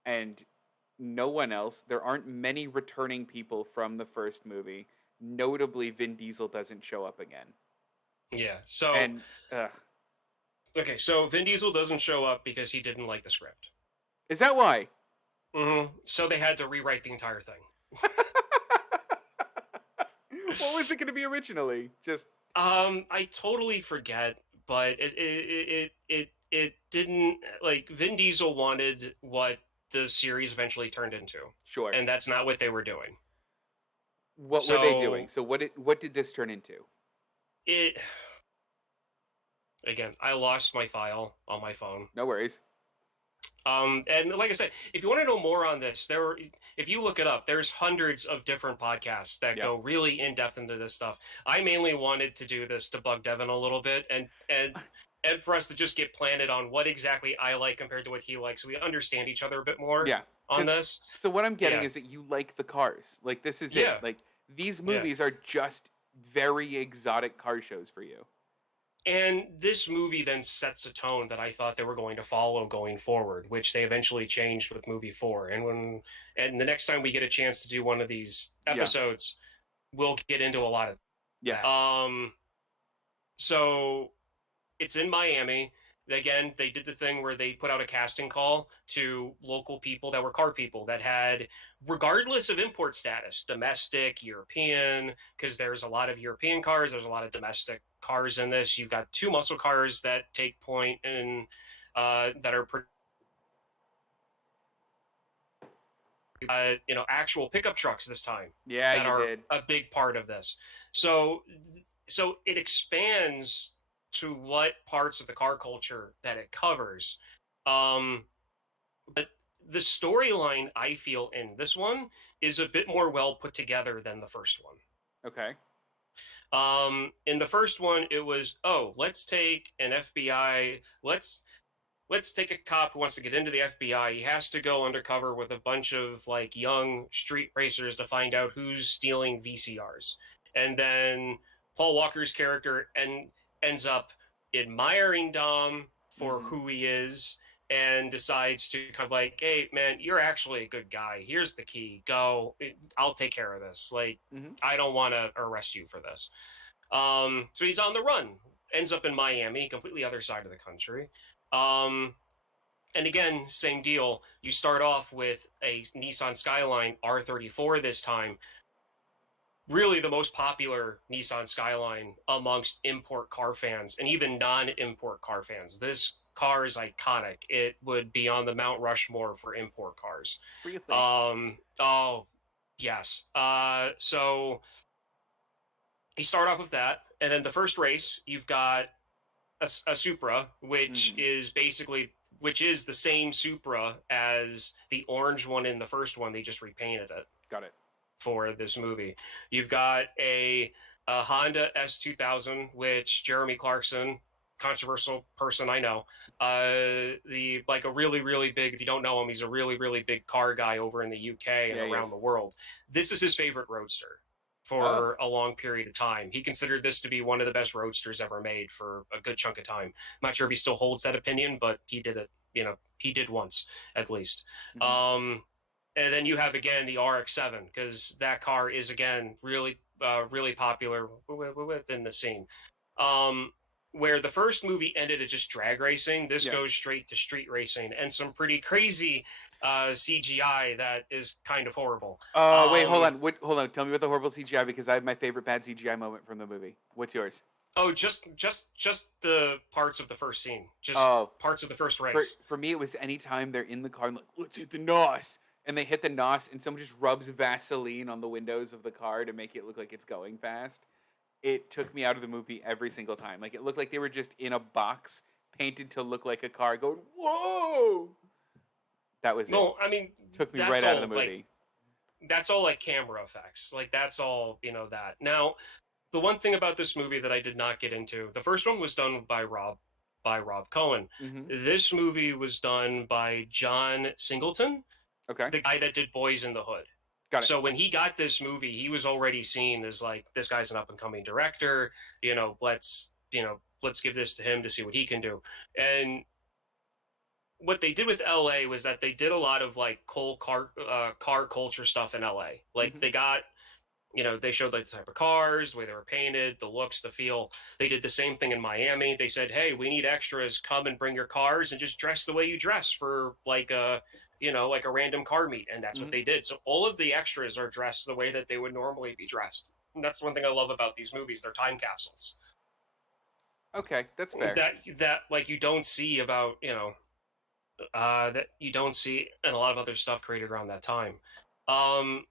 and no one else. There aren't many returning people from the first movie. Notably, Vin Diesel doesn't show up again. Yeah. So And okay, so Vin Diesel doesn't show up because he didn't like the script. is that why? So they had to rewrite the entire thing. What was it going to be originally? Just I totally forget, but it didn't, like, Vin Diesel wanted what the series eventually turned into, sure. and that's not what they were doing. What were they doing? So what did this turn into? It again, I lost my file on my phone. No worries. And like I said, if you want to know more on this, if you look it up, there's hundreds of different podcasts that Yeah. go really in depth into this stuff. I mainly wanted to do this to bug Devin a little bit and for us to just get planted on what exactly I like compared to what he likes, so we understand each other a bit more Yeah. on 'Cause- this. So what I'm getting Yeah. is that you like the cars. Like this is Yeah. it. Like these Yeah. movies are just very exotic car shows for you. And this movie then sets a tone that I thought they were going to follow going forward, which they eventually changed with movie 4. And the next time we get a chance to do one of these Yeah. episodes, we'll get into a lot of Yes. so it's in Miami. Again, they did the thing where they put out a casting call to local people that were car people that had, regardless of import status, domestic, European, because there's a lot of European cars, there's a lot of domestic cars in this. You've got 2 muscle cars that take point in that are actual pickup trucks this time. Yeah, that you are did. a big part of this. So it expands to what parts of the car culture that it covers. But the storyline, I feel, in this one is a bit more well put together than the first one. Okay. In the first one, it was, let's take an FBI, let's take a cop who wants to get into the FBI. He has to go undercover with a bunch of like young street racers to find out who's stealing VCRs. And then Paul Walker's character ends up admiring Dom for who he is and decides to kind of like, hey, man, you're actually a good guy. Here's the key. Go. I'll take care of this. Like, I don't want to arrest you for this. So he's on the run. Ends up in Miami, completely other side of the country. And again, same deal. You start off with a Nissan Skyline R34 this time. Really the most popular Nissan Skyline amongst import car fans and even non-import car fans. This car is iconic. It would be on the Mount Rushmore for import cars. Really? Oh, yes. So you start off with that, and then the first race, you've got a Supra, which is the same Supra as the orange one in the first one. They just repainted it. Got it. For this movie. You've got a Honda S2000, which Jeremy Clarkson, controversial person I know, a really, really big, if you don't know him, he's a really, really big car guy over in the UK and around the world. This is his favorite roadster for a long period of time. He considered this to be one of the best roadsters ever made for a good chunk of time. I'm not sure if he still holds that opinion, but he did it, he did once at least. And then you have, again, the RX-7, because that car is, again, really, really popular within the scene. Where the first movie ended as just drag racing, this goes straight to street racing and some pretty crazy CGI that is kind of horrible. Wait, hold on. Hold on. Tell me about the horrible CGI, because I have my favorite bad CGI moment from the movie. What's yours? Oh, just the parts of the first scene, just Oh, parts of the first for race. for me, it was anytime they're in the car, I'm like, "Let's hit the NOS," and they hit the NOS, and someone just rubs Vaseline on the windows of the car to make it look like it's going fast. It took me out of the movie every single time. Like, it looked like they were just in a box painted to look like a car going, "Whoa!" That was it. No, I mean Took me that's right out of the all like movie. that's all like camera effects. Like that's all, that. Now, the one thing about this movie that I did not get into, the first one was done by Rob Cohen. Mhm. This movie was done by John Singleton, Okay. the guy that did Boys in the Hood. Got it. So when he got this movie, he was already seen as like this guy's an up and coming director. Let's give this to him to see what he can do. And what they did with LA was that they did a lot of like cool car culture stuff in LA. Like Mhm. they showed like the type of cars, the way they were painted, the looks, the feel. They did the same thing in Miami. They said, "Hey, we need extras. Come and bring your cars and just dress the way you dress for like a random car meet." And that's what Mhm. they did. So all of the extras are dressed the way that they would normally be dressed. And that's one thing I love about these movies. They're time capsules Okay, that's fair. that like you don't see about that you don't see in a lot of other stuff created around that time. Um,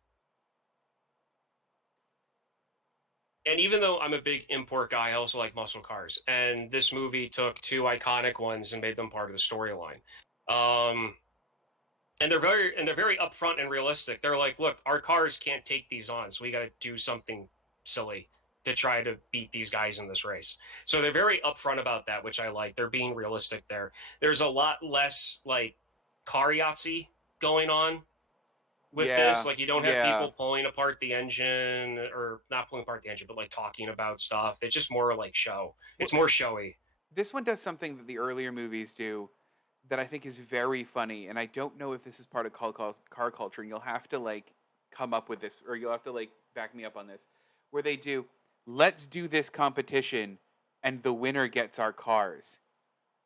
and even though I'm a big import guy, I also like muscle cars. And this movie took two iconic ones and made them part of the storyline. Um, and they're very upfront and realistic. They're like, look, our cars can't take these on, so we got to do something silly to try to beat these guys in this race. So they're very upfront about that, which I like. They're being realistic there. There's a lot less like car Yahtzee going on with this. Yeah. Like you don't have Yeah. people pulling apart the engine or not pulling apart the engine, but like talking about stuff. It's just more like show. Well, It's more showy. this one does something that the earlier movies do that I think is very funny, and I don't know if this is part of car culture. And you'll have to like come up with this, or you'll have to like back me up on this, where they do, let's do this competition, and the winner gets our cars.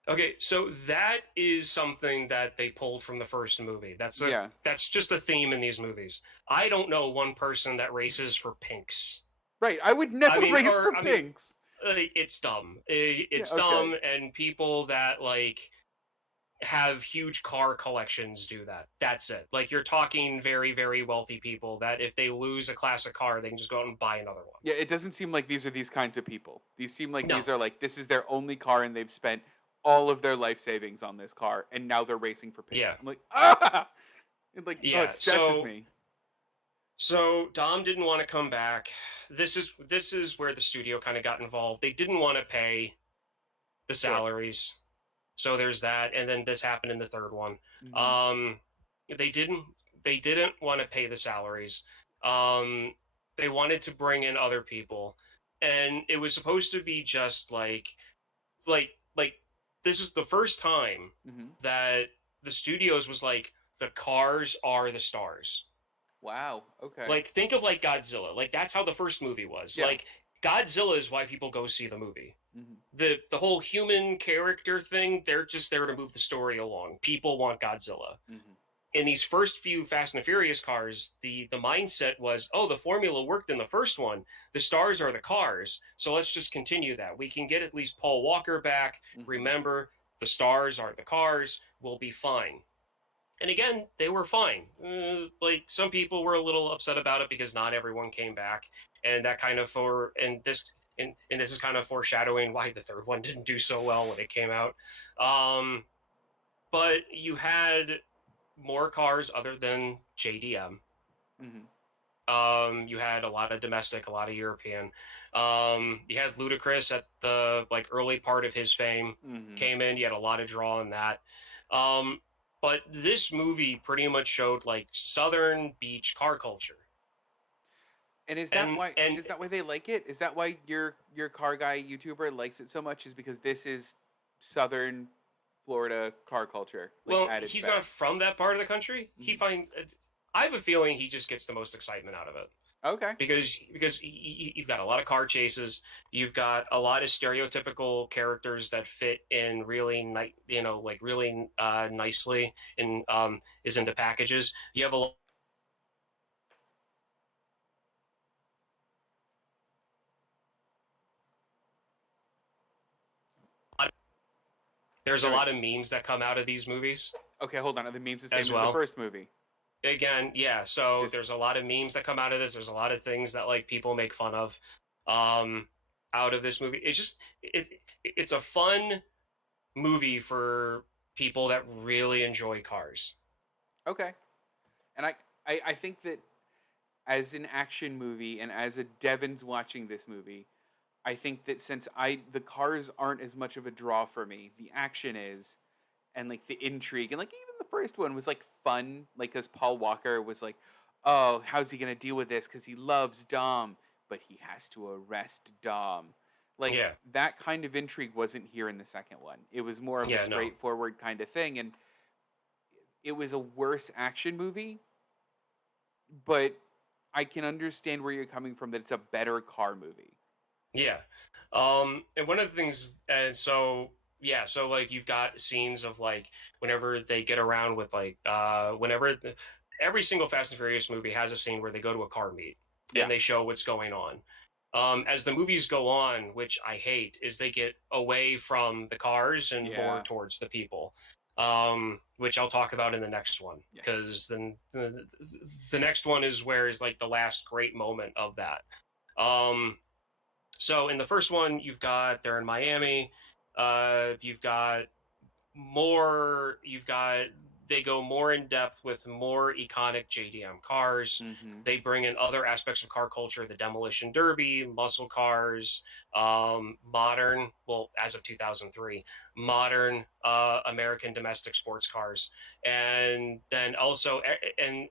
Okay, so that is something that they pulled from the first movie. Yeah. That's just a theme in these movies. I don't know one person that races for pinks. Right. I would I never mean, race or for I mean, pinks. it's dumb. Yeah. It's Okay. dumb, and people that like have huge car collections do that. That's it. Like you're talking very, very wealthy people that if they lose a classic car, they can just go out and buy another one. Yeah. It doesn't seem like these are these kinds of people. These seem like No, these are like this is their only car, and they've spent all of their life savings on this car, and now they're racing for pinks. yeah, I'm like, ah. It like, oh, it yeah. stresses So me. so Dom didn't want to come back. This is where the studio kind of got involved. They didn't want to pay the Sure. salaries. So there's that, and then this happened in the third one. Hmm. Um, they didn't they didn't want to pay the salaries. Um, they wanted to bring in other people, and it was supposed to be just like this is the first time Hmm. that the studios was like the cars are the stars. Wow. Okay. Like think of like Godzilla. Like that's how the first movie was. Yeah. Like Godzilla is why people go see the movie. Hmm. The whole human character thing, they're just there to move the story along. People want Godzilla. Hmm. In these first few Fast and the Furious cars, the mindset was, oh, the formula worked in the first one. The stars are the cars, so let's just continue that. We can get at least Paul Walker back. Hmm. Remember, the stars are the cars. We'll be fine. And again, they were fine. Like some people were a little upset about it because not everyone came back, and that kind of for and this is kind of foreshadowing why the third one didn't do so well when it came out. Um, but you had more cars other than JDM. Hmm. You had a lot of domestic, a lot of European. You had Ludacris at the like early part of his fame Hmm. came in. You had a lot of draw in that. Um, but this movie pretty much showed like Southern beach car culture, And and is that why they like it? Is that why your car guy YouTuber likes it so much? Is because this is Southern Florida car culture, like well, at its he's not best. from that part of the country. He Hmm. finds. I have a feeling he just gets the most excitement out of it. Okay. Because you've got a lot of car chases, you've got a lot of stereotypical characters that fit in really like really nicely and is into packages. You have a There's a There lot of memes that come out of these movies Okay, hold on. Are the memes the same as as the well. first movie? Again, yeah, so Just there's a lot of memes that come out of this. There's a lot of things that like people make fun of um out of this movie. It's a fun movie for people that really enjoy cars. okay. And I think that as an action movie and as a Devin's watching this movie, I think that since I the cars aren't as much of a draw for me, the action is, and like the intrigue, and like even the first one was like fun, like because Paul Walker was like, oh, how's he gonna deal with this? Because he loves Dom, but he has to arrest Dom. Like Yeah. that kind of intrigue wasn't here in the second one. It was more of a Yeah, no. straightforward kind of thing, and it was a worse action movie, but I can understand where you're coming from that it's a better car movie. Yeah. And one of the things, and so yeah, so like you've got scenes of like whenever they get around with like every single Fast and Furious movie has a scene where they go to a car meet Yeah. and they show what's going on. As the movies go on, which I hate, is they get away from the cars and more Yeah. towards the people. Which I'll talk about in the next one, Yes. because then the next one is where is like the last great moment of that. Um, so in the first one, you've got they're in Miami. You've got more. You've got they go more in depth with more iconic JDM cars. Mm-hmm. They bring in other aspects of car culture: the demolition derby, muscle cars, modern. Well, as of 2003, modern American domestic sports cars, and then also and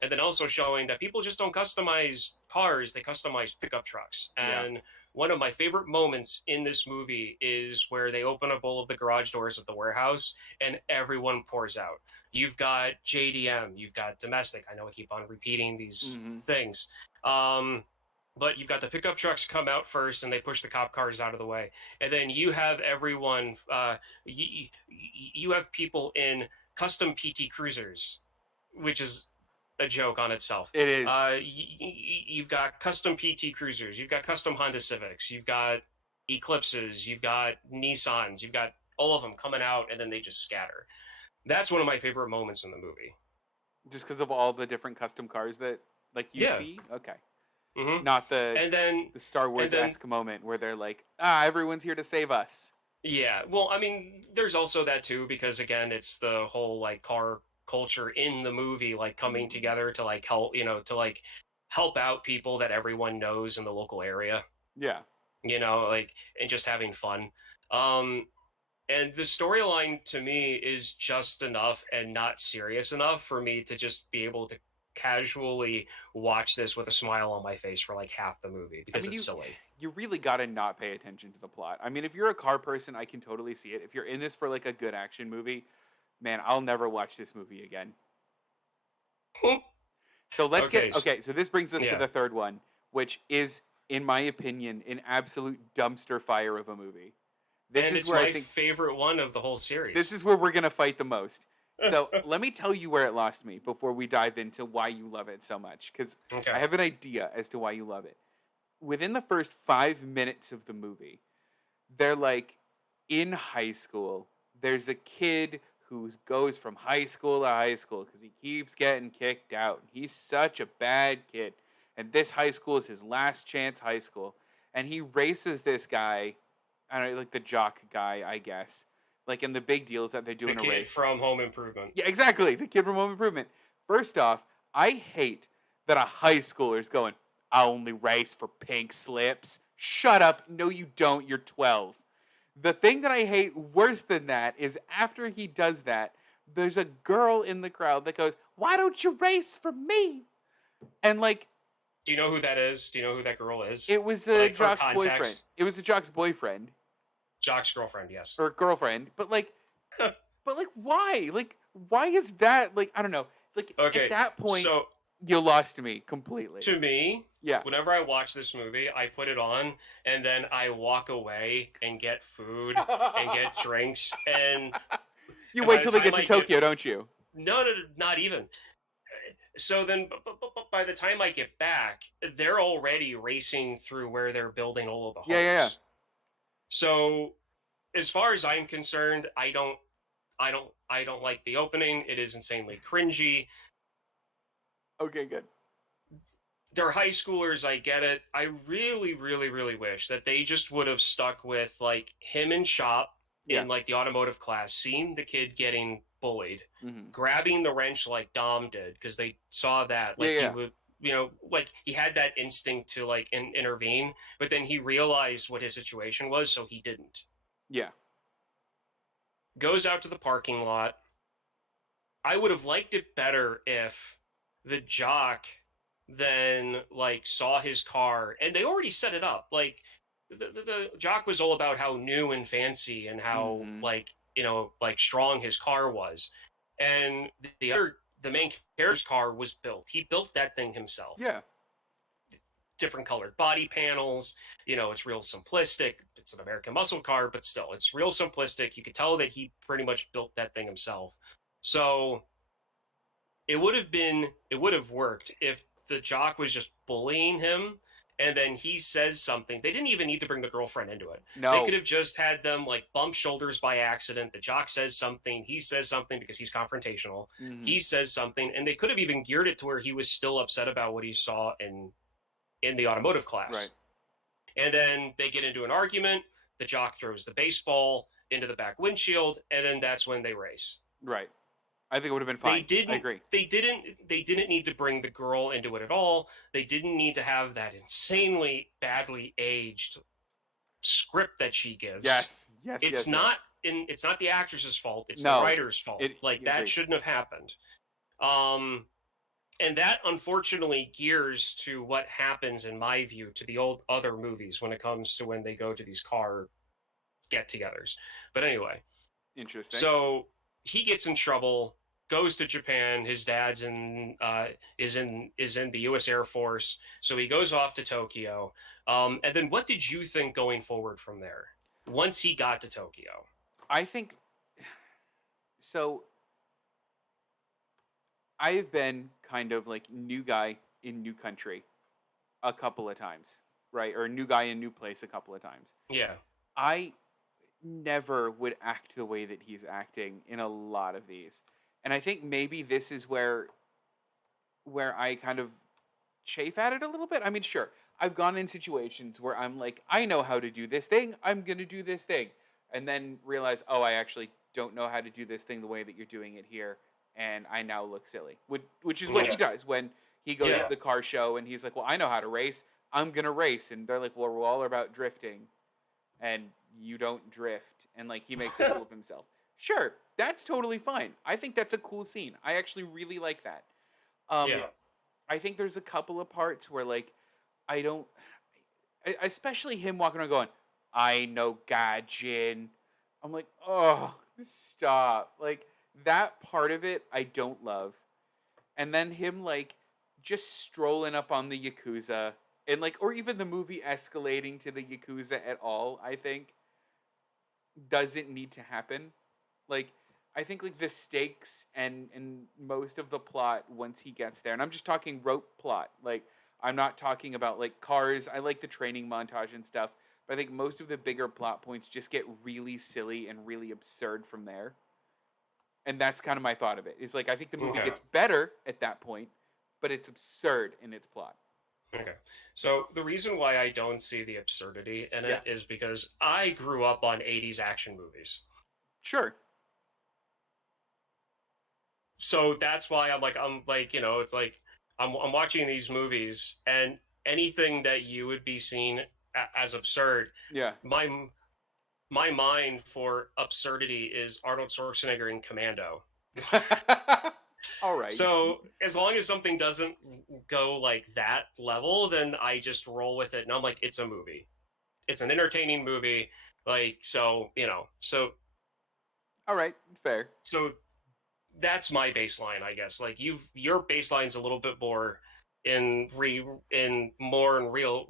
then also showing that people just don't customize cars; they customize pickup trucks. Yeah. And one of my favorite moments in this movie is where they open up all of the garage doors of the warehouse and everyone pours out. You've got JDM, you've got domestic. I know I keep on repeating these Mm-hmm. things. But you've got the pickup trucks come out first and they push the cop cars out of the way. And then you have everyone, you have people in custom PT Cruisers, which is a joke on itself. It is. You've got custom PT Cruisers, you've got custom Honda Civics, you've got Eclipses, you've got Nissans, you've got all of them coming out, and then they just scatter. That's one of my favorite moments in the movie. Just because of all the different custom cars that like you Yeah. see. Okay. Mm-hmm. Not the And then Star Wars-esque moment where they're like, everyone's here to save us. yeah, well, I mean, there's also that too, because again, it's the whole like car culture in the movie, like coming together to like help, to like help out people that everyone knows in the local area, Yeah. like, and just having fun. Um, and the storyline to me is just enough and not serious enough for me to just be able to casually watch this with a smile on my face for like half the movie because mean, it's silly. You really gotta not pay attention to the plot. I mean, if you're a car person, I can totally see it. If you're in this for like a good action movie, man, I'll never watch this movie again. So let's Okay, So this brings us to yeah. the third one, which is, in my opinion, an absolute dumpster fire of a movie. This And is it's where my I think favorite one of the whole series. this is where we're gonna fight the most. So let me tell you where it lost me before we dive into why you love it so much, because Okay. I have an idea as to why you love it. Within the first 5 minutes of the movie, they're like in high school. There's a kid who goes from high school to high school because he keeps getting kicked out. He's such a bad kid. And this high school is his last chance high school. And he races this guy, I don't know, like the jock guy, I guess. Like, and the big deal is that they're The doing a kid race. from Home Improvement. Yeah, exactly. The kid from Home Improvement. First off, I hate that a high schooler's going, I only race for pink slips. Shut up. No, you don't. You're 12. The thing that I hate worse than that is after he does that, there's a girl in the crowd that goes, why don't you race for me? And like, Do you know who that is? Do you know who that girl is? it was the Like, her jock's boyfriend. context? It was the jock's boyfriend Jock's girlfriend, yes. or girlfriend. But like, why? Like, why is that? Like, I don't know. Like, Okay, at that point, so you lost me completely. to me, Yeah. whenever I watch this movie, I put it on and then I walk away and get food and get drinks. And You and wait by till the they get time to I Tokyo, don't you? no, not even. So then, by the time I get back, they're already racing through where they're building all of the homes. Yeah. So as far as I'm concerned, I don't like the opening. It is insanely cringy. Okay, good. They're high schoolers, I get it. I really, really, really wish that they just would have stuck with like him in shop Yeah. in like the automotive class, seeing the kid getting bullied, Hmm. grabbing the wrench like Dom did, because they saw that. Yeah, Like he yeah, would, like he had that instinct to like intervene, but then he realized what his situation was, so he didn't. yeah. Goes out to the parking lot. I would have liked it better if the jock then like saw his car and they already set it up. Like the jock was all about how new and fancy and how Hmm. like like strong his car was, and the main character's car was built. He built that thing himself. Yeah. Different colored body panels. It's real simplistic. It's an American muscle car, but still, it's real simplistic. You could tell that he pretty much built that thing himself. So it would have worked if the jock was just bullying him and then he says something. They didn't even need to bring the girlfriend into it. They No. could have just had them like bump shoulders by accident. The jock says something, he says something because he's confrontational. Hmm. He says something, and they could have even geared it to where he was still upset about what he saw in the automotive class. Right. And then they get into an argument. The jock throws the baseball into the back windshield, and then that's when they race. Right. I think it would have been fine. They didn't. I agree. They didn't need to bring the girl into it at all. They didn't need to have that insanely badly aged script that she gives. Yes. Yes. It's yes, not yes. it's not the actress's fault. It's No, the writer's fault. Like that agreed. shouldn't have happened. And that unfortunately gears to what happens, in my view, to the old other movies when it comes to when they go to these car get-togethers. But anyway, Interesting. so he gets in trouble, goes to Japan. His dad's is in the U.S. Air Force, so he goes off to Tokyo. And then, what did you think going forward from there? Once he got to Tokyo, I think so. I've been kind of like new guy in new country a couple of times, right? Or new guy in new place a couple of times. yeah, I never would act the way that he's acting in a lot of these. And I think maybe this is where I kind of chafe at it a little bit. I mean, sure, I've gone in situations where I'm like, I know how to do this thing. I'm going to do this thing. And then realize, oh, I actually don't know how to do this thing the way that you're doing it here. And I now look silly, which is what he does when he goes to the car show and he's like, well, I know how to race. I'm going to race. And they're like, well, we're all about drifting. And you don't drift. And like, he makes a fool of himself. Sure, that's totally fine. I think that's a cool scene. I actually really like that. yeah, I think there's a couple of parts where like I don't, especially him walking around going, "I know Gaijin." I'm like, oh, stop! Like that part of it, I don't love. And then him like just strolling up on the yakuza and like, or even the movie escalating to the yakuza at all. I think doesn't need to happen. Like I think like the stakes and most of the plot once he gets there, and I'm just talking rope plot. Like I'm not talking about like cars. I like the training montage and stuff, but I think most of the bigger plot points just get really silly and really absurd from there. And that's kind of my thought of it. It's like I think the movie okay, gets better at that point, but it's absurd in its plot. okay. So the reason why I don't see the absurdity in Yeah, it is because I grew up on '80s action movies. sure. So that's why I'm like, it's like I'm watching these movies, and anything that you would be seeing as absurd, Yeah. my my mind for absurdity is Arnold Schwarzenegger in Commando. All right. So as long as something doesn't go like that level, then I just roll with it, and I'm like, it's a movie. It's an entertaining movie. Like so, All right. Fair. so that's my baseline, I guess. Like your baseline's a little bit more in more in real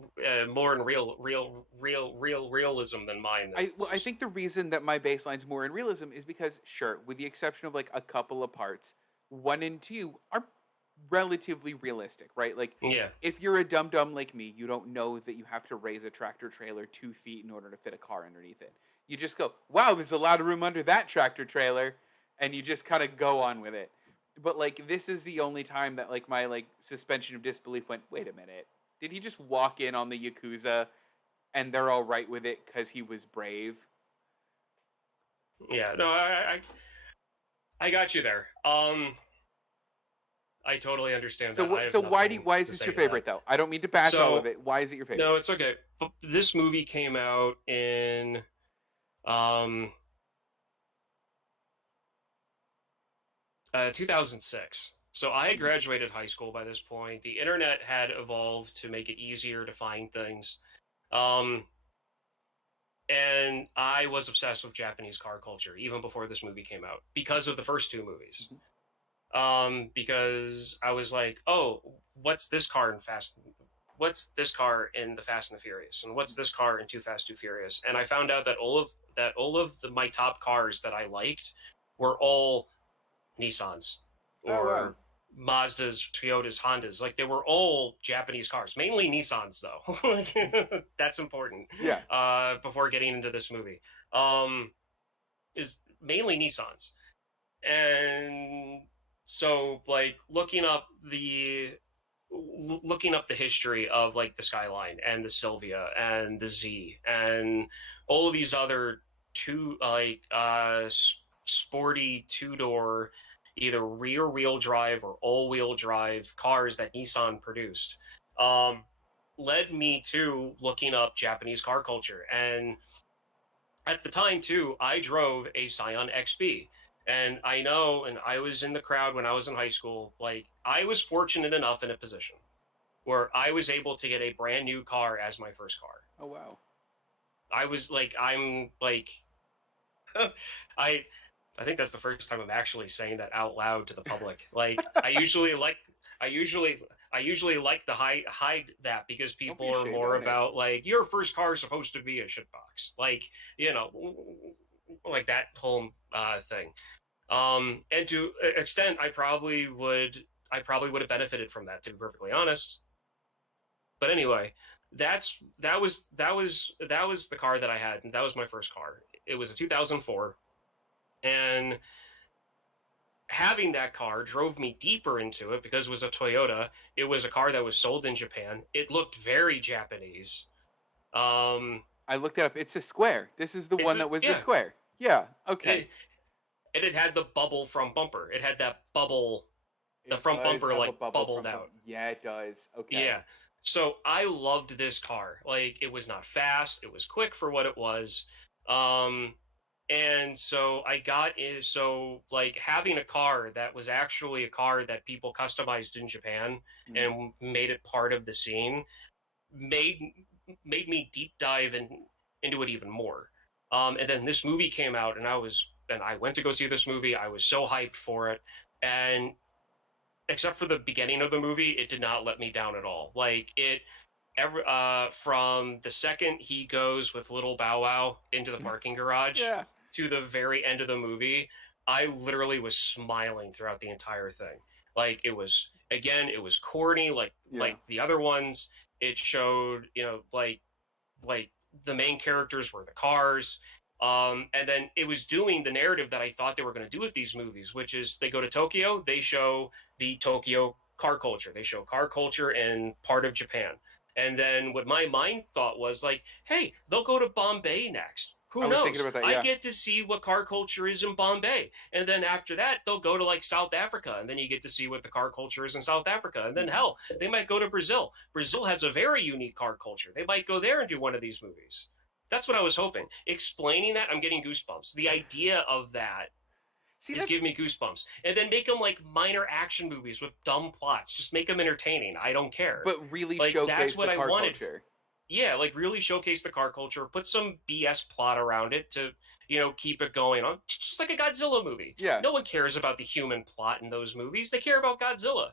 realism than mine. I think the reason that my baseline's more in realism is because sure, with the exception of like a couple of parts, 1 and 2 are relatively realistic, right? Like Yeah, if you're a dum dum like me, you don't know that you have to raise a tractor trailer 2 feet in order to fit a car underneath it. You just go, wow, there's a lot of room under that tractor trailer, and you just kind of go on with it. But like this is the only time that like my like suspension of disbelief went, wait a minute. Did he just walk in on the Yakuza and they're all right with it because he was brave? Yeah, no, I got you there. I totally understand So that. I what? have So nothing why is to this say your to that. favorite though? I don't mean to bash all of So it. Why is it your no, favorite? it's okay. But this movie came out in um 2006. So I had Mhm. graduated high school by this point. The internet had evolved to make it easier to find things. Um, and I was obsessed with Japanese car culture even before this movie came out because of the first two movies. Mhm. Because I was like, oh, what's this car in Fast? What's this car in the Fast and the Furious? And what's this car in Too Fast, Too Furious? And I found out that my top cars that I liked were all Nissans Oh wow. or Mazdas, Toyotas, Hondas. Like they were all Japanese cars, mainly Nissans though. That's important. Yeah. Before getting into this movie, is mainly Nissans, and so like looking up the history of like the Skyline and the Sylvia and the Z and all of these other two sporty two-door either rear wheel drive or all-wheel drive cars that Nissan produced um, led me to looking up Japanese car culture. And at the time too, I drove a Scion XB. And I know, and I was in the crowd when I was in high school. Like, I was fortunate enough in a position where I was able to get a brand new car as my first car. Oh wow. I'm like, I, I think that's the first time I'm actually saying that out loud to the public. Like, I usually, I usually like to hide that because Don't be people are ashamed. more Own it. about like your first car is supposed to be a shitbox, like like that whole thing. And to an extent, I probably would have benefited from that, to be perfectly honest. But anyway, that was the car that I had, and that was my first car. It was a 2004, and having that car drove me deeper into it because it was a Toyota. It was a car that was sold in Japan. It looked very Japanese. Um, I looked it up. It's a square. This is the it's one that was the yeah, square. Yeah. Okay. it, and it had the bubble from bumper. It had that bubble, the It front does bumper have a like bubble bubbled from. out. Yeah, it does. Okay. Yeah. So I loved this car. Like it was not fast, it was quick for what it was. Um and so I got is so like having a car that was actually a car that people customized in Japan Mhm. and made it part of the scene made made me deep dive into it even more. And then this movie came out and I went to go see this movie. I was so hyped for it. And except for the beginning of the movie, it did not let me down at all. Like from the second he goes with little Bow Wow into the parking garage Yeah. to the very end of the movie, I literally was smiling throughout the entire thing. Like it was corny, Yeah. like the other ones. It showed, like the main characters were the cars. And then it was doing the narrative that I thought they were going to do with these movies, which is they go to Tokyo, they show the Tokyo car culture, they show car culture in part of Japan. And then what my mind thought was like, hey, they'll go to Bombay next. I Who was thinking knows? about that. I Yeah. get to see what car culture is in Bombay. And then after that, they'll go to like South Africa. And then you get to see what the car culture is in South Africa. And then hell, they might go to Brazil. Brazil has a very unique car culture. They might go there and do one of these movies. That's what I was hoping. Explaining that, I'm getting goosebumps. The idea of that See, is that's giving me goosebumps. And then make them like minor action movies with dumb plots. Just make them entertaining. I don't care. but really Like that's showcase what the I car wanted. culture. Yeah, like really showcase the car culture. Put some BS plot around it to keep it going on. Just like a Godzilla movie. Yeah. No one cares about the human plot in those movies. They care about Godzilla.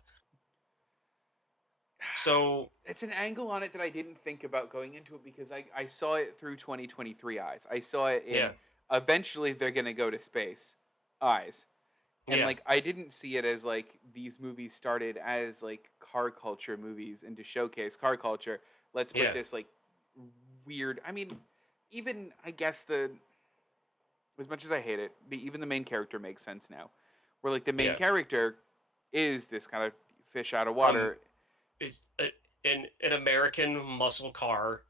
So It's an angle on it that I didn't think about going into it because I saw it through 2023 eyes. I saw it in yeah, eventually they're going to go to space eyes. And yeah, like I didn't see it as like these movies started as like car culture movies and to showcase car culture, let's put yeah, this like weird. I mean, even I guess the as much as I hate it, even the main character makes sense now. Where like the main Yeah. character is this kind of fish out of Um, water. is an American muscle car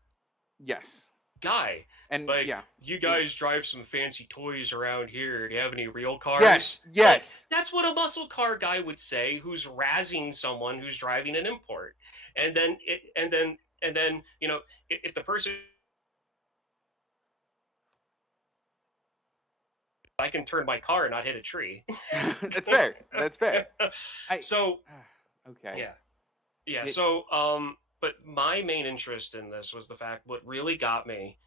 Yes, guy. and Like, yeah, you guys drive some fancy toys around here. Do you have any real cars? yes, Like, yes. that's what a muscle car guy would say, who's razzing someone who's driving an import. And then, if the person, I can turn my car and not hit a tree. That's fair. That's fair. So, okay. yeah. Yeah. So, but my main interest in this was the fact what really got me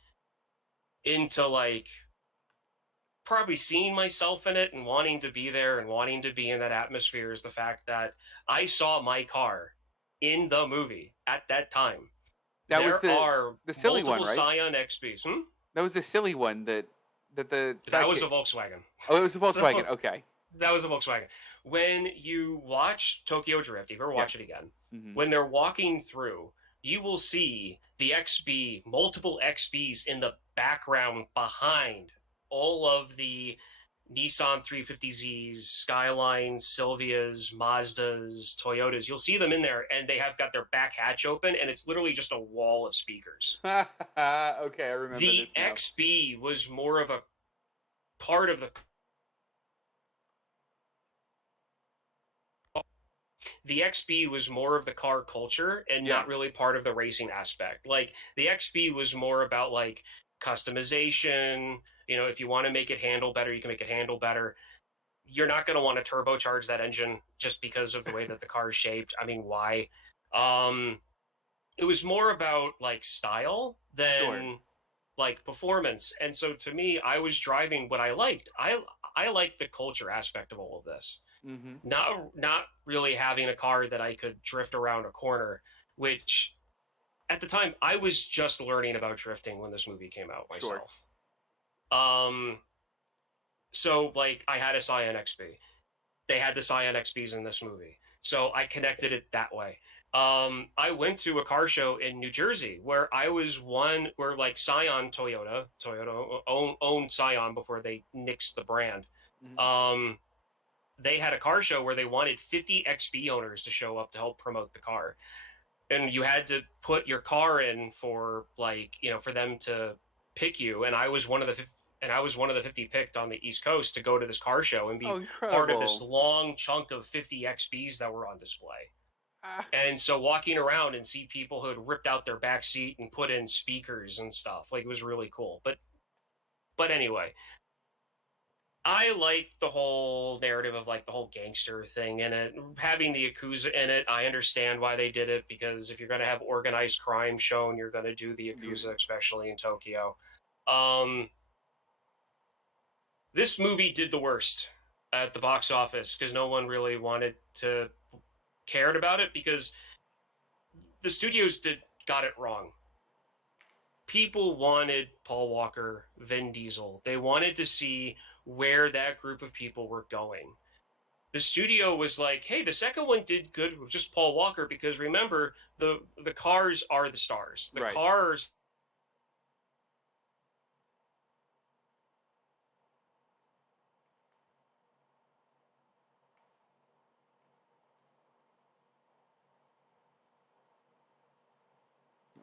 into like probably seeing myself in it and wanting to be there and wanting to be in that atmosphere is the fact that I saw my car in the movie at that time. That was are the silly one, multiple right? Scion XPs. That was the silly one that the That was a sidekick- Volkswagen. Oh, it was a Volkswagen. So- Okay. That was a Volkswagen. When you watch Tokyo Drift, if you ever watch it again, Mhm. when they're walking through, you will see the XB, multiple XBs in the background behind all of the Nissan 350Zs, Skylines, Silvias, Mazdas, Toyotas. You'll see them in there, and they have got their back hatch open, and it's literally just a wall of speakers. Okay, I remember The this now. XB was more of a part of the XB was more of the car culture and not really part of the racing aspect. Like the XB was more about like customization. You know, if you want to make it handle better, you can make it handle better. You're not going to want to turbocharge that engine just because of the way that the car is shaped. I mean, why? It was more about like style than like performance. And so to me, I was driving what I liked. I liked the culture aspect of all of this. Mm-hmm. Not really having a car that I could drift around a corner, which at the time I was just learning about drifting when this movie came out myself. So like I had a Scion XB. They had the Scion XBs in this movie. So I connected it that way. I went to a car show in New Jersey where where like Scion Toyota owned Scion before they nixed the brand. Mm-hmm. They had a car show where they wanted 50 XB owners to show up to help promote the car. And you had to put your car in for like, for them to pick you. And I was one of the 50 picked on the East Coast to go to this car show and be part of this long chunk of 50 XBs that were on display. And so walking around and see people who had ripped out their back seat and put in speakers and stuff, like it was really cool. But anyway, I like the whole narrative of like the whole gangster thing in it. Having the Yakuza in it, I understand why they did it, because if you're going to have organized crime shown, you're going to do the Yakuza, especially in Tokyo. This movie did the worst at the box office because no one really cared about it, because the studios got it wrong. People wanted Paul Walker, Vin Diesel. They wanted to see where that group of people were going. The studio was like, hey, the second one did good with just Paul Walker, because remember, the cars are the stars. The cars...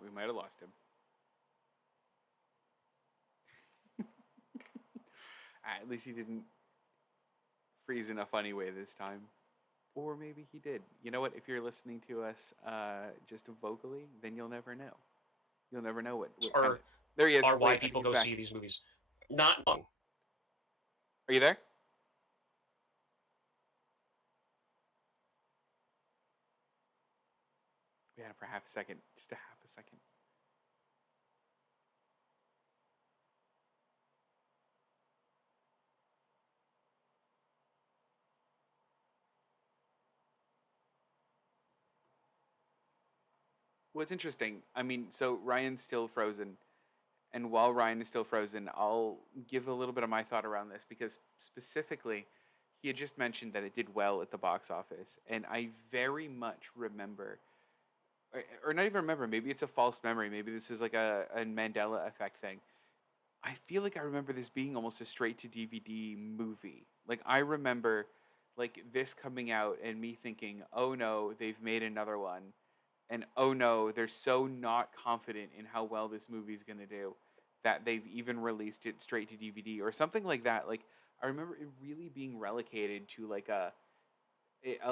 We might have lost him. At least he didn't freeze in a funny way this time. Or maybe he did. You know what? If you're listening to us just vocally, then you'll never know. You'll never know what there he is. Or why people go see these movies. Not long. Are you there? We had him for half a second. Just a half a second. What's interesting, I mean, so Ryan's still frozen. And while Ryan is still frozen, I'll give a little bit of my thought around this, because specifically, he had just mentioned that it did well at the box office. And I very much remember, or not even remember, maybe it's a false memory. Maybe this is like a Mandela effect thing. I feel like I remember this being almost a straight to DVD movie. Like I remember like this coming out and me thinking, "Oh no, they've made another one." And oh no, they're so not confident in how well this movie's going to do that they've even released it straight to DVD or something like that. Like I remember it really being relegated to like a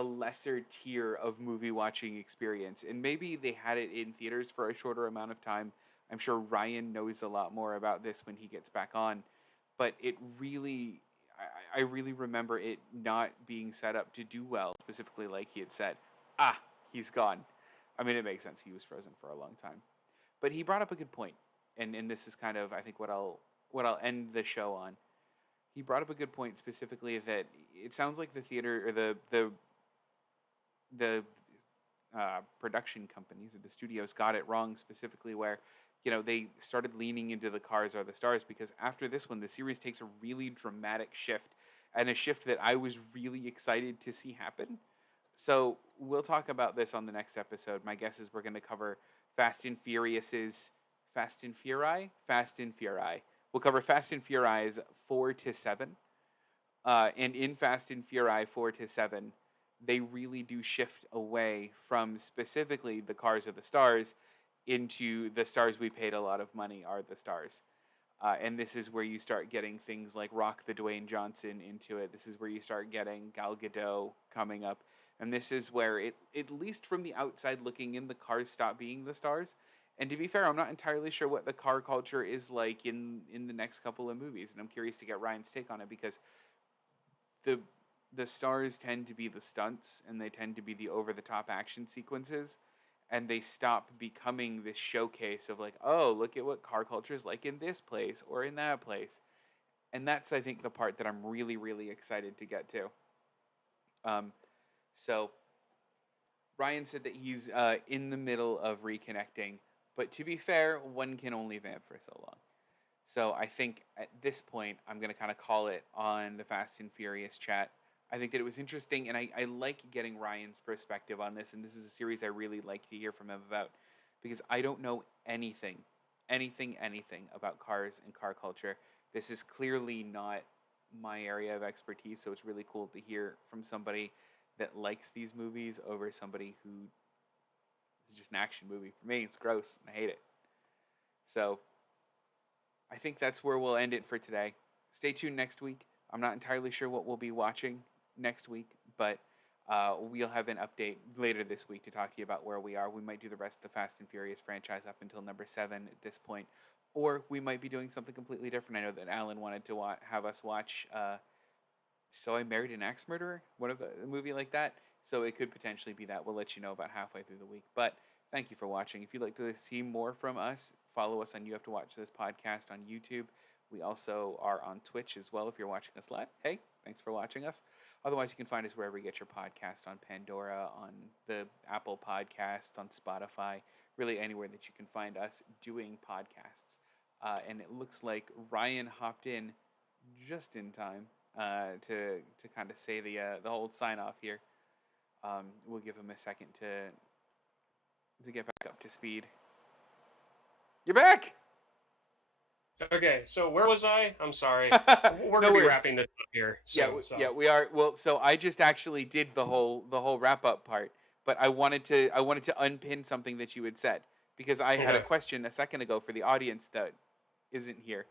lesser tier of movie watching experience. And maybe they had it in theaters for a shorter amount of time. I'm sure Ryan knows a lot more about this when he gets back on, but it really, I really remember it not being set up to do well, specifically like he had said. Ah, he's gone. I mean, it makes sense. He was frozen for a long time, but he brought up a good point, and this is kind of I think what I'll end the show on. He brought up a good point specifically that it sounds like the theater or the production companies or the studios got it wrong specifically where they started leaning into the cars are the stars because after this one the series takes a really dramatic shift and a shift that I was really excited to see happen. So we'll talk about this on the next episode. My guess is we're going to cover Fast and Furious's Fast and Fury. We'll cover Fast and Furious 4 to 7. And in Fast and Fury 4 to 7, they really do shift away from specifically the cars are the stars into the stars we paid a lot of money are the stars. And this is where you start getting things like Rock the Dwayne Johnson into it. This is where you start getting Gal Gadot coming up. And this is where it, at least from the outside looking in, the cars stop being the stars. And to be fair, I'm not entirely sure what the car culture is like in the next couple of movies, and I'm curious to get Ryan's take on it because the the stars tend to be the stunts and they tend to be the over the top action sequences, and they stop becoming this showcase of like, oh, look at what car culture is like in this place or in that place. And that's I think the part that I'm really really excited to get to. um so Ryan said that he's in the middle of reconnecting, but to be fair, one can only vamp for so long. So I think at this point, I'm going to kind of call it on the Fast and Furious chat. I think that it was interesting, and I like getting Ryan's perspective on this. And this is a series I really like to hear from him about because I don't know anything about cars and car culture. This is clearly not my area of expertise, so it's really cool to hear from somebody that likes these movies over somebody who is just an action movie. For me, it's gross, and I hate it. So I think that's where we'll end it for today. Stay tuned next week. I'm not entirely sure what we'll be watching next week, but we'll have an update later this week to talk to you about where we are. We might do the rest of the Fast and Furious franchise up until number 7 at this point, or we might be doing something completely different. I know that Alan wanted to have us watch So I Married an Axe Murderer, one of the a movie like that. So it could potentially be that. We'll let you know about halfway through the week. But thank you for watching. If you'd like to see more from us, follow us on You Have to Watch This podcast on YouTube. We also are on Twitch as well if you're watching us live. Hey, thanks for watching us. Otherwise, you can find us wherever you get your podcast, on Pandora, on the Apple Podcasts, on Spotify, really anywhere that you can find us doing podcasts. And it looks like Ryan hopped in just in time to kind of say the whole sign off here. We'll give him a second to get back up to speed. You're back. Okay, so where was I? I'm sorry. We're No gonna be worries. wrapping this up here. Soon, so. Yeah, we are. Well, so I just actually did the whole wrap up part, but I wanted to unpin something that you had said because I had a Okay. question a second ago for the audience that isn't here.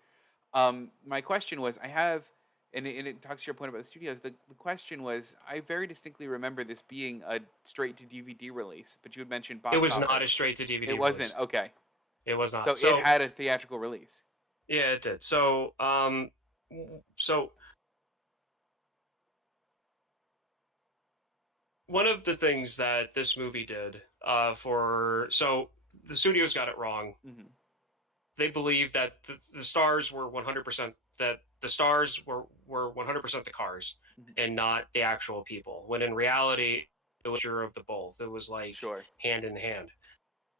My question was, I have, and it talks to your point about the studios. The question was, I very distinctly remember this being a straight to DVD release, but you had mentioned box It was office. not a straight to DVD. It wasn't. release. Okay, It was not. so it had a theatrical release. Yeah, it did. So one of the things that this movie did so the studios got it wrong. Mm-hmm. They believed that the stars were 100% that the stars were 100% the cars Mhm. and not the actual people. When in reality, it was sure of the both. It was like Sure. hand in hand.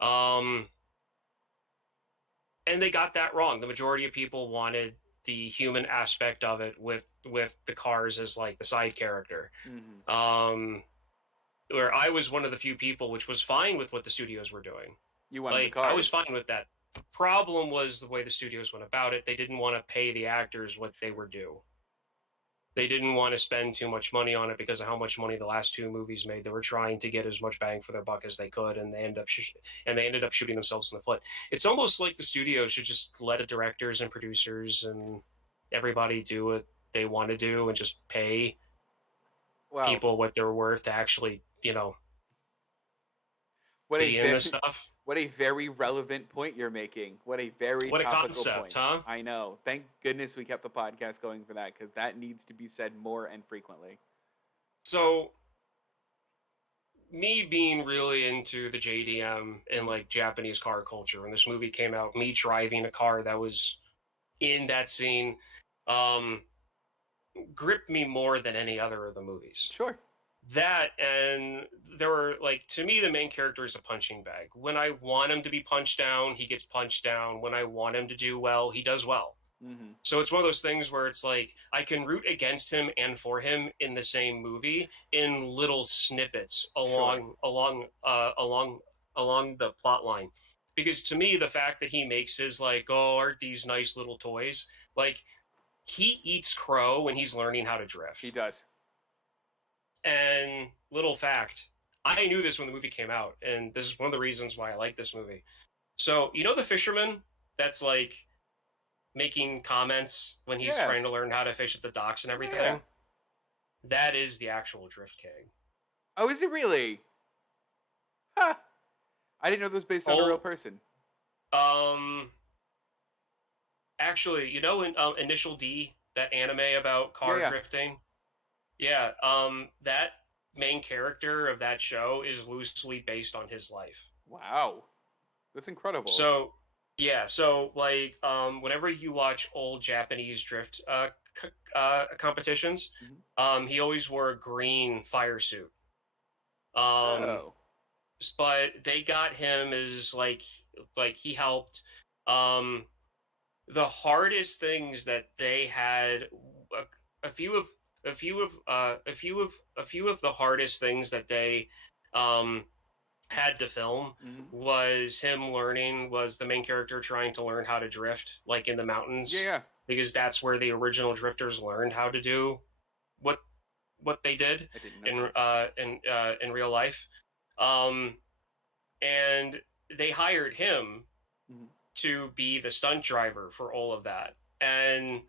And they got that wrong. The majority of people wanted the human aspect of it with the cars as like the side character. Mm-hmm. Where I was one of the few people which was fine with what the studios were doing. You wanted the Like cars. I was fine with that. Problem was the way the studios went about it. They didn't want to pay the actors what they were due. They didn't want to spend too much money on it because of how much money the last two movies made. They were trying to get as much bang for their buck as they could, and they ended up shooting themselves in the foot. It's almost like the studio should just let the directors and producers and everybody do what they want to do and just pay Wow. people what they're worth to actually, What a be in this stuff. what a very relevant point you're making. What a very What a topical concept, point. huh? I know. Thank goodness we kept the podcast going for that, because that needs to be said more and frequently. So, me being really into the JDM and like Japanese car culture, when this movie came out, me driving a car that was in that scene, um, gripped me more than any other of the movies. Sure. That, and there were, like, to me, the main character is a punching bag. When I want him to be punched down, he gets punched down. When I want him to do well, he does well. Mm-hmm. So it's one of those things where it's like I can root against him and for him in the same movie in little snippets along the plot line. Because to me, the fact that he makes his like, oh, aren't these nice little toys? Like, he eats crow when he's learning how to drift. He does. And little fact, I knew this when the movie came out, and this is one of the reasons why I like this movie. So, you know the fisherman that's like making comments when he's trying to learn how to fish at the docks and everything? Yeah. That is the actual Drift King. Oh, is it really? Huh. I didn't know that was based on a real person. Actually, you know in Initial D, that anime about car drifting? Yeah, that main character of that show is loosely based on his life. Wow. That's incredible. So, yeah, so, like, whenever you watch old Japanese drift competitions, he always wore a green fire suit. But they got him as, like he helped. The hardest things that they had, a few of the hardest things that they had to film was the main character trying to learn how to drift, like in the mountains. Yeah. Because that's where the original drifters learned how to do what they did in real life. And they hired him to be the stunt driver for all of that. And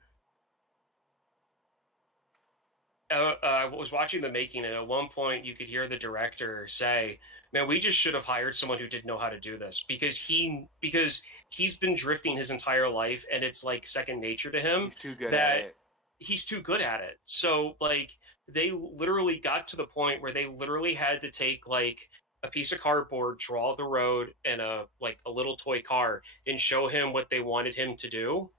I was watching the making, and at one point you could hear the director say, "Man, we just should have hired someone who didn't know how to do this, because he's been drifting his entire life, and it's like second nature to him. He's too good at it. He's too good at it." So, like, they literally got to the point where they literally had to take like a piece of cardboard, draw the road, and a little toy car, and show him what they wanted him to do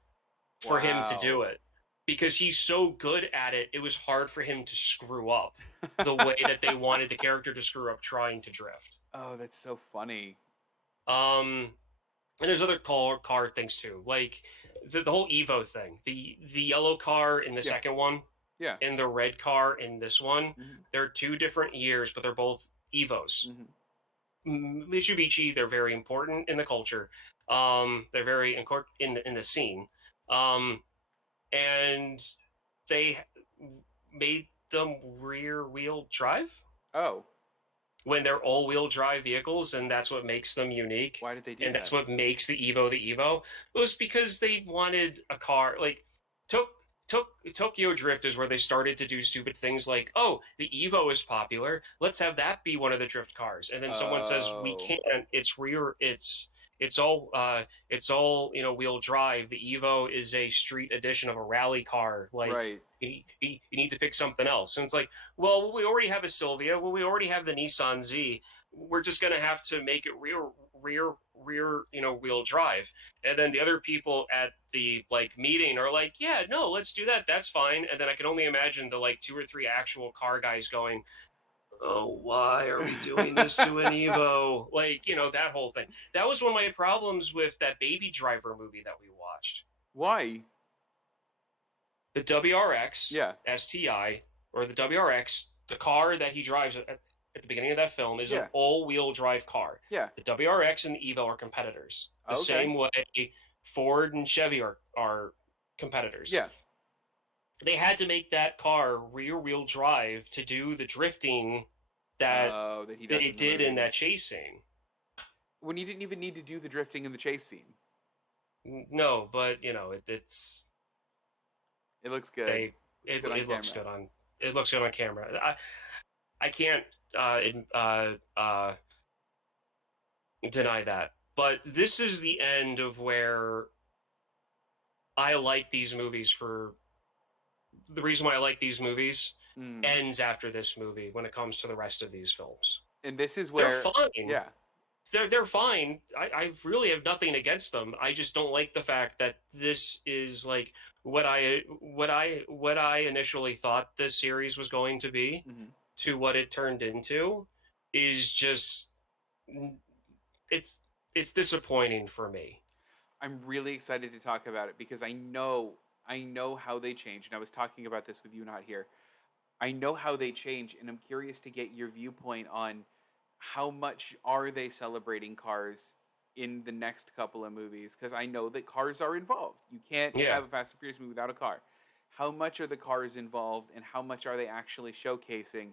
for him to do it. Because he's so good at it, it was hard for him to screw up the way that they wanted the character to screw up trying to drift. Oh, that's so funny. And there's other car things too, like the whole Evo thing. The yellow car in the second one, and the red car in this one. They're two different years, but they're both Evos. Mitsubishi, they're very important in the culture. They're very important in the scene. And they made them rear-wheel drive. Oh. When they're all-wheel drive vehicles, and that's what makes them unique. Why did they do that? And that's what makes the Evo the Evo. It was because they wanted a car, like, Tokyo Drift is where they started to do stupid things like, oh, the Evo is popular, let's have that be one of the drift cars. And then someone says, we can't, it's all wheel drive. The Evo is a street edition of a rally car. Like, you need to pick something else. And it's like, well, we already have a Silvia. Well, we already have the Nissan Z. We're just going to have to make it rear wheel drive. And then the other people at the meeting are like, yeah, no, let's do that. That's fine. And then I can only imagine the 2 or 3 actual car guys going, oh, why are we doing this to an Evo? That whole thing. That was one of my problems with that Baby Driver movie that we watched. Why? The WRX STI, or the WRX, the car that he drives, at the beginning of that film is an Yeah. all-wheel drive car. Yeah. The WRX and the Evo are competitors. The Okay. same way Ford and Chevy are competitors. Yeah. They had to make that car rear-wheel drive to do the drifting that Oh, that he does they in the did in movie. that chase scene. When you didn't even need to do the drifting in the chase scene. No, but you know it's It looks good. they It's good on it looks camera. good on it looks good on camera. I can't deny that. But this is the end of where I like these movies for the reason why I like these movies Mm. ends after this movie when it comes to the rest of these films. And this is They're where, fine. yeah, They're fine. I really have nothing against them. I just don't like the fact that this is like what I initially thought this series was going to be hmm to what it turned into is just it's it's disappointing for me. I'm really excited to talk about it because I know how they change. And I was talking about this with you not here. I know how they change, and I'm curious to get your viewpoint on how much are they celebrating cars in the next couple of movies? Because I know that cars are involved. You can't Yeah. have a Fast and Furious movie without a car. How much are the cars involved, and how much are they actually showcasing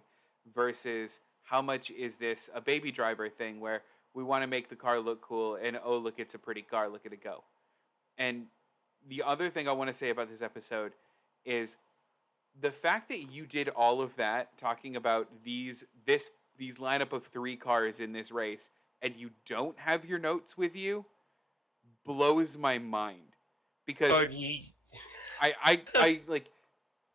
versus how much is this a baby driver thing where we want to make the car look cool and oh, look, it's a pretty car, look at it go. And the other thing I want to say about this episode is the fact that you did all of that talking about these lineup of three cars in this race and you don't have your notes with you blows my mind because But you, I like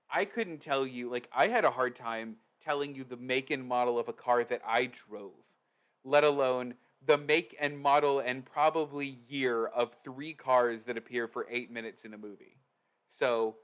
I couldn't tell you, like I had a hard time telling you the make and model of a car that I drove, let alone the make and model and probably year of three cars that appear for 8 minutes in a movie. So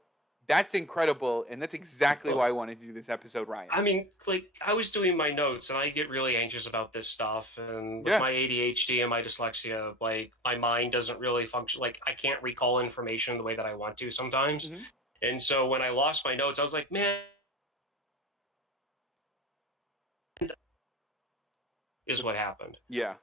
that's incredible, and that's exactly why I wanted to do this episode, Ryan. I mean, like I was doing my notes, and I get really anxious about this stuff. And with Yeah. my ADHD and my dyslexia, like my mind doesn't really function. Like I can't recall information the way that I want to sometimes. hmm And so when I lost my notes, I was like, man, is what happened. Yeah.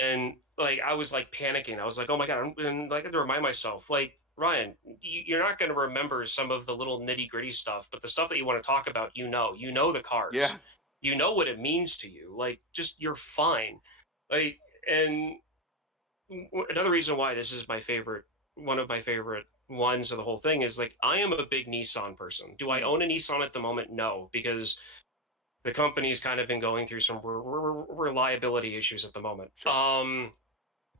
And like I was like panicking. I was like, oh my god! And like I had to remind myself, like Ryan, you're not going to remember some of the little nitty gritty stuff, but the stuff that you want to talk about, you know the Yeah. cars, you know what it means to you. Like just you're fine. Like and another reason why this is my favorite, one of my favorite ones of the whole thing is like I am a big Nissan person. Do I Mm. own a Nissan at the moment? No, because the company's kind of been going through some reliability issues at the moment. Sure.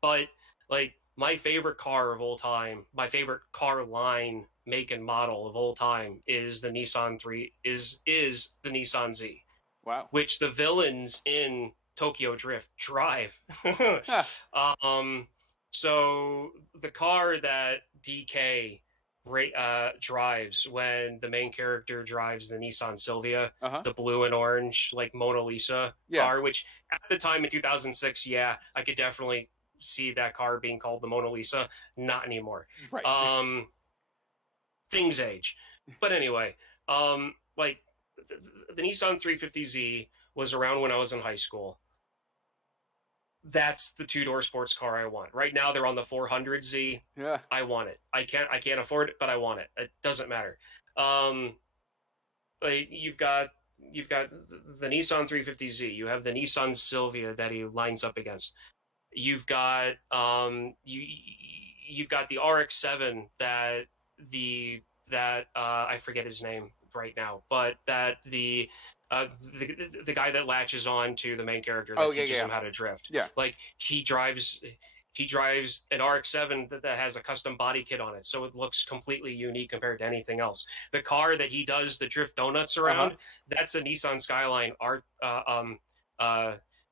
But like my favorite car of all time, my favorite car line, make and model of all time is the Nissan 3 is the Nissan Z, Wow. which the villains in Tokyo Drift drive. Huh. um so the car that DK drives when the main character drives the Nissan Silvia, Uh-huh. the blue and orange like Mona Lisa Yeah. car, which at the time in 2006, yeah, I could definitely see that car being called the Mona Lisa. Not anymore. Right. Things age. But anyway, like the Nissan 350Z was around when I was in high school. That's the two-door sports car I want. Right now they're on the 400Z. Yeah. I want it. I can't afford it, but I want it. It doesn't matter. Like you've got the Nissan 350Z. You have the Nissan Silvia that he lines up against. You've got you've got the RX-7 that I forget his name right now, but that the guy that latches on to the main character that teaches him how to drift. Yeah. Like he drives an RX-7 that has a custom body kit on it, so it looks completely unique compared to anything else. The car that he does the drift donuts around, that's a Nissan Skyline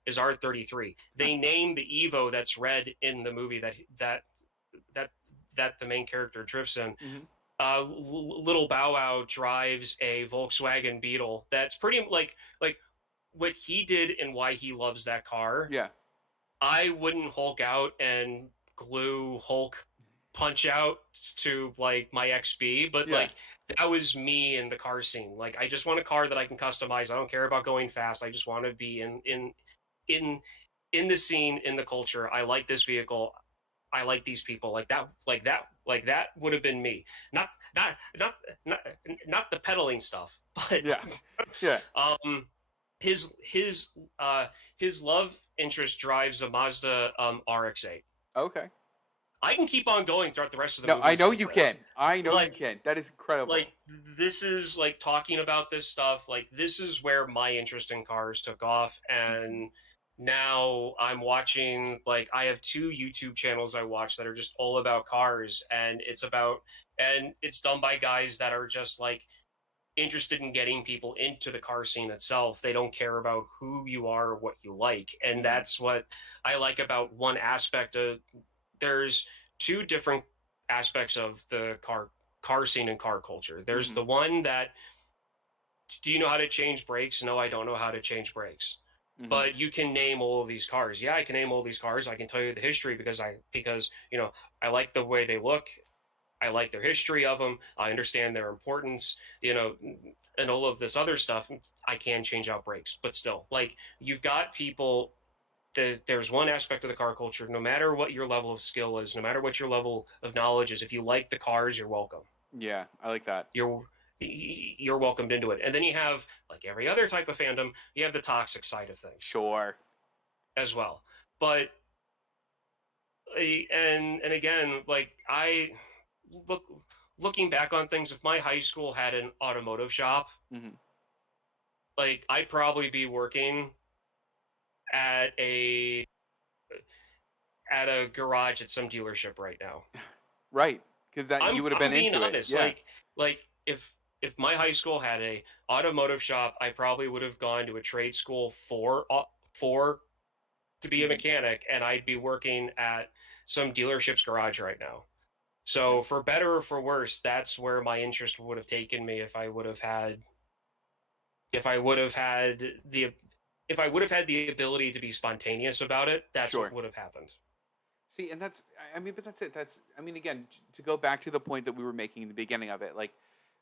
is R33. They named the Evo that's red in the movie that the main character drifts in. Little Bow Wow drives a Volkswagen Beetle. That's pretty like what he did and why he loves that car. Yeah. I wouldn't Hulk out and glue Hulk Punch Out to like my XB, but Yeah. like that was me in the car scene. Like I just want a car that I can customize. I don't care about going fast. I just want to be in in the scene, in the culture. I like this vehicle. I like these people. Like that would have been me. Not not not not not the pedaling stuff, but Yeah. Yeah. um his his his love interest drives a Mazda RX-8. Okay. I can keep on going throughout the rest of the No, I movies know like you this. can. I know you Like can. That is incredible. like this is like talking about this stuff. Like this is where my interest in cars took off, Mhm. and now I'm watching, like I have two YouTube channels I watch that are just all about cars, and it's done by guys that are just like interested in getting people into the car scene itself. They don't care about who you are or what you like. And Mhm. that's what I like about one aspect of there's two different aspects of the car scene and car culture. There's Mhm. the one that, do you know how to change brakes? No, I don't know how to change brakes. Mhm. But you can name all of these cars. Yeah, I can name all these cars. I can tell you the history because I like the way they look. I like their history of them. I understand their importance, and all of this other stuff. I can change out brakes, but still, like you've got people. There's one aspect of the car culture. No matter what your level of skill is, no matter what your level of knowledge is, if you like the cars, you're welcome. Yeah, I like that. You're you're welcomed into it. And then you have, like every other type of fandom, you have the toxic side of things Sure. as well. But and again, like look looking back on things, if my high school had an automotive shop, Mhm. like I'd probably be working at a garage at some dealership right now. Right. Because that you would have I'm been being into it. honest. Yeah. Like if my high school had a automotive shop, I probably would have gone to a trade school for to be a Mhm. mechanic, and I'd be working at some dealership's garage right now. Yeah. So for better or for worse, that's where my interest would have taken me if I would have had the if I would have had the ability to be spontaneous about it, that's what Sure. would have happened. See, and I mean, but that's it. That's, I mean, again, to go back to the point that we were making in the beginning of it, like,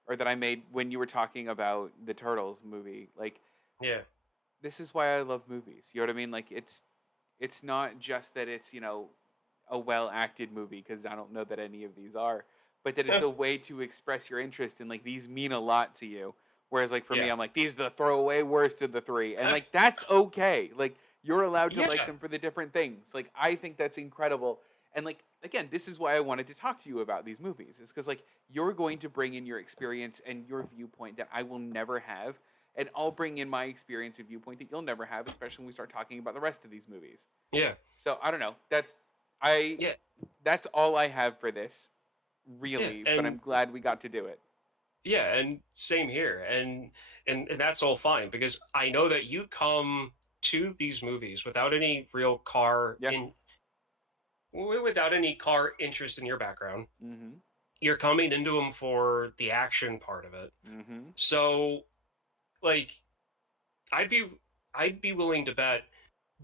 or that I made when you were talking about the Turtles movie, like, Yeah. this is why I love movies. You know what I mean? Like, it's not just that it's, a well acted movie, because I don't know that any of these are, but that it's a way to express your interest in, like, these mean a lot to you. Whereas, like, for me, Yeah. I'm like, these are the throwaway worst of the three, and like that's okay. Like, you're allowed to like Yeah. them for the different things. Like, I think that's incredible. And like, again, this is why I wanted to talk to you about these movies. Is because like you're going to bring in your experience and your viewpoint that I will never have, and I'll bring in my experience and viewpoint that you'll never have, especially when we start talking about the rest of these movies. Yeah. So I don't know. I Yeah. that's all I have for this, Yeah. really. But I'm And glad we got to do it. yeah, and same here. And that's all fine because I know that you come to these movies without any real Yeah. without any car interest in your background. Mm-hmm. You're coming into them for the action part of it. Mm-hmm. So, like, I'd be I'd be willing to bet.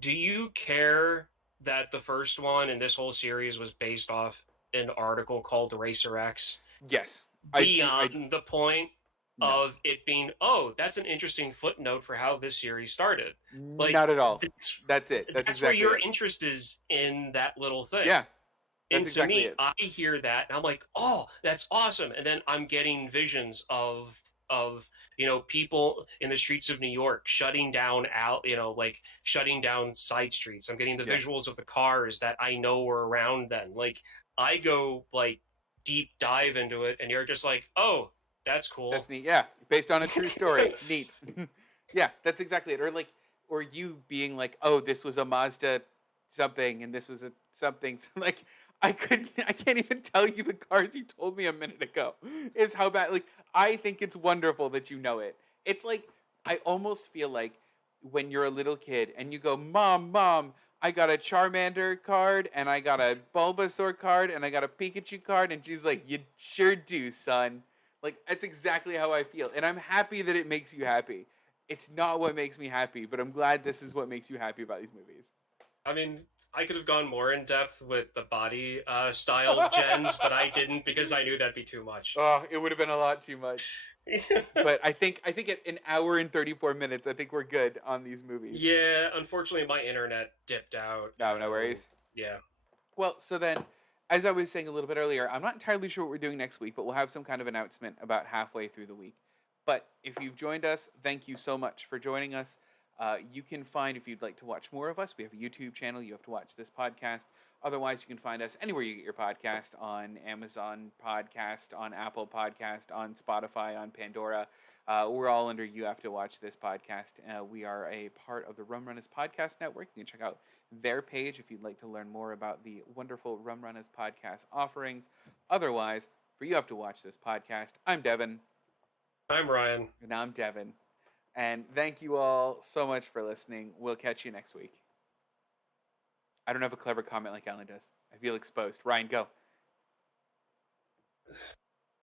Do you care that the first one in this whole series was based off an article called Racer X? Yes, I do. I Beyond the point No, of it being, oh, that's an interesting footnote for how this series started. Like not at all. that's, That's it. That's that's where exactly your it. interest is in that little thing. Yeah, that's And to exactly me, it. I hear that and I'm like, oh, that's awesome. And then I'm getting visions of people in the streets of New York shutting down out, like shutting down side streets. I'm getting the Yeah, visuals of the cars that I know were around then. Like I go like deep dive into it, and you're just like, oh, that's that's cool. neat. Yeah, based on a true story. Neat. Yeah, that's exactly it. Or like, or you being like, oh, this was a Mazda something, and this was a something. So like, I can't even tell you the cars you told me a minute ago. Is how bad. Like, I think it's wonderful that you know it. It's like I almost feel like when you're a little kid and you go, Mom, I got a Charmander card and I got a Bulbasaur card and I got a Pikachu card, and she's like, you sure do, son. Like, that's exactly how I feel, and I'm happy that it makes you happy. It's not what makes me happy, but I'm glad this is what makes you happy about these movies. I mean, I could have gone more in depth with the body style gens, but I didn't because I knew that'd be too much. Oh, it would have been a lot too much. But I think at an hour and 34 minutes, I think we're good on these movies. Yeah, unfortunately, my internet dipped out. No, no worries. Yeah. Well, so then, as I was saying a little bit earlier, I'm not entirely sure what we're doing next week, but we'll have some kind of announcement about halfway through the week. But if you've joined us, thank you so much for joining us. You can find, if you'd like to watch more of us, we have a YouTube channel. You have to watch this podcast. Otherwise, you can find us anywhere you get your podcast, on Amazon Podcast, on Apple Podcast, on Spotify, on Pandora. We're all under You Have to Watch This podcast. We are a part of the Rum Runners Podcast Network. You can check out their page if you'd like to learn more about the wonderful Rum Runners podcast offerings. Otherwise, for You Have to Watch This podcast, I'm Devin. I'm Ryan. And I'm Devin. And thank you all so much for listening. We'll catch you next week. I don't have a clever comment like Alan does. I feel exposed. Ryan, go.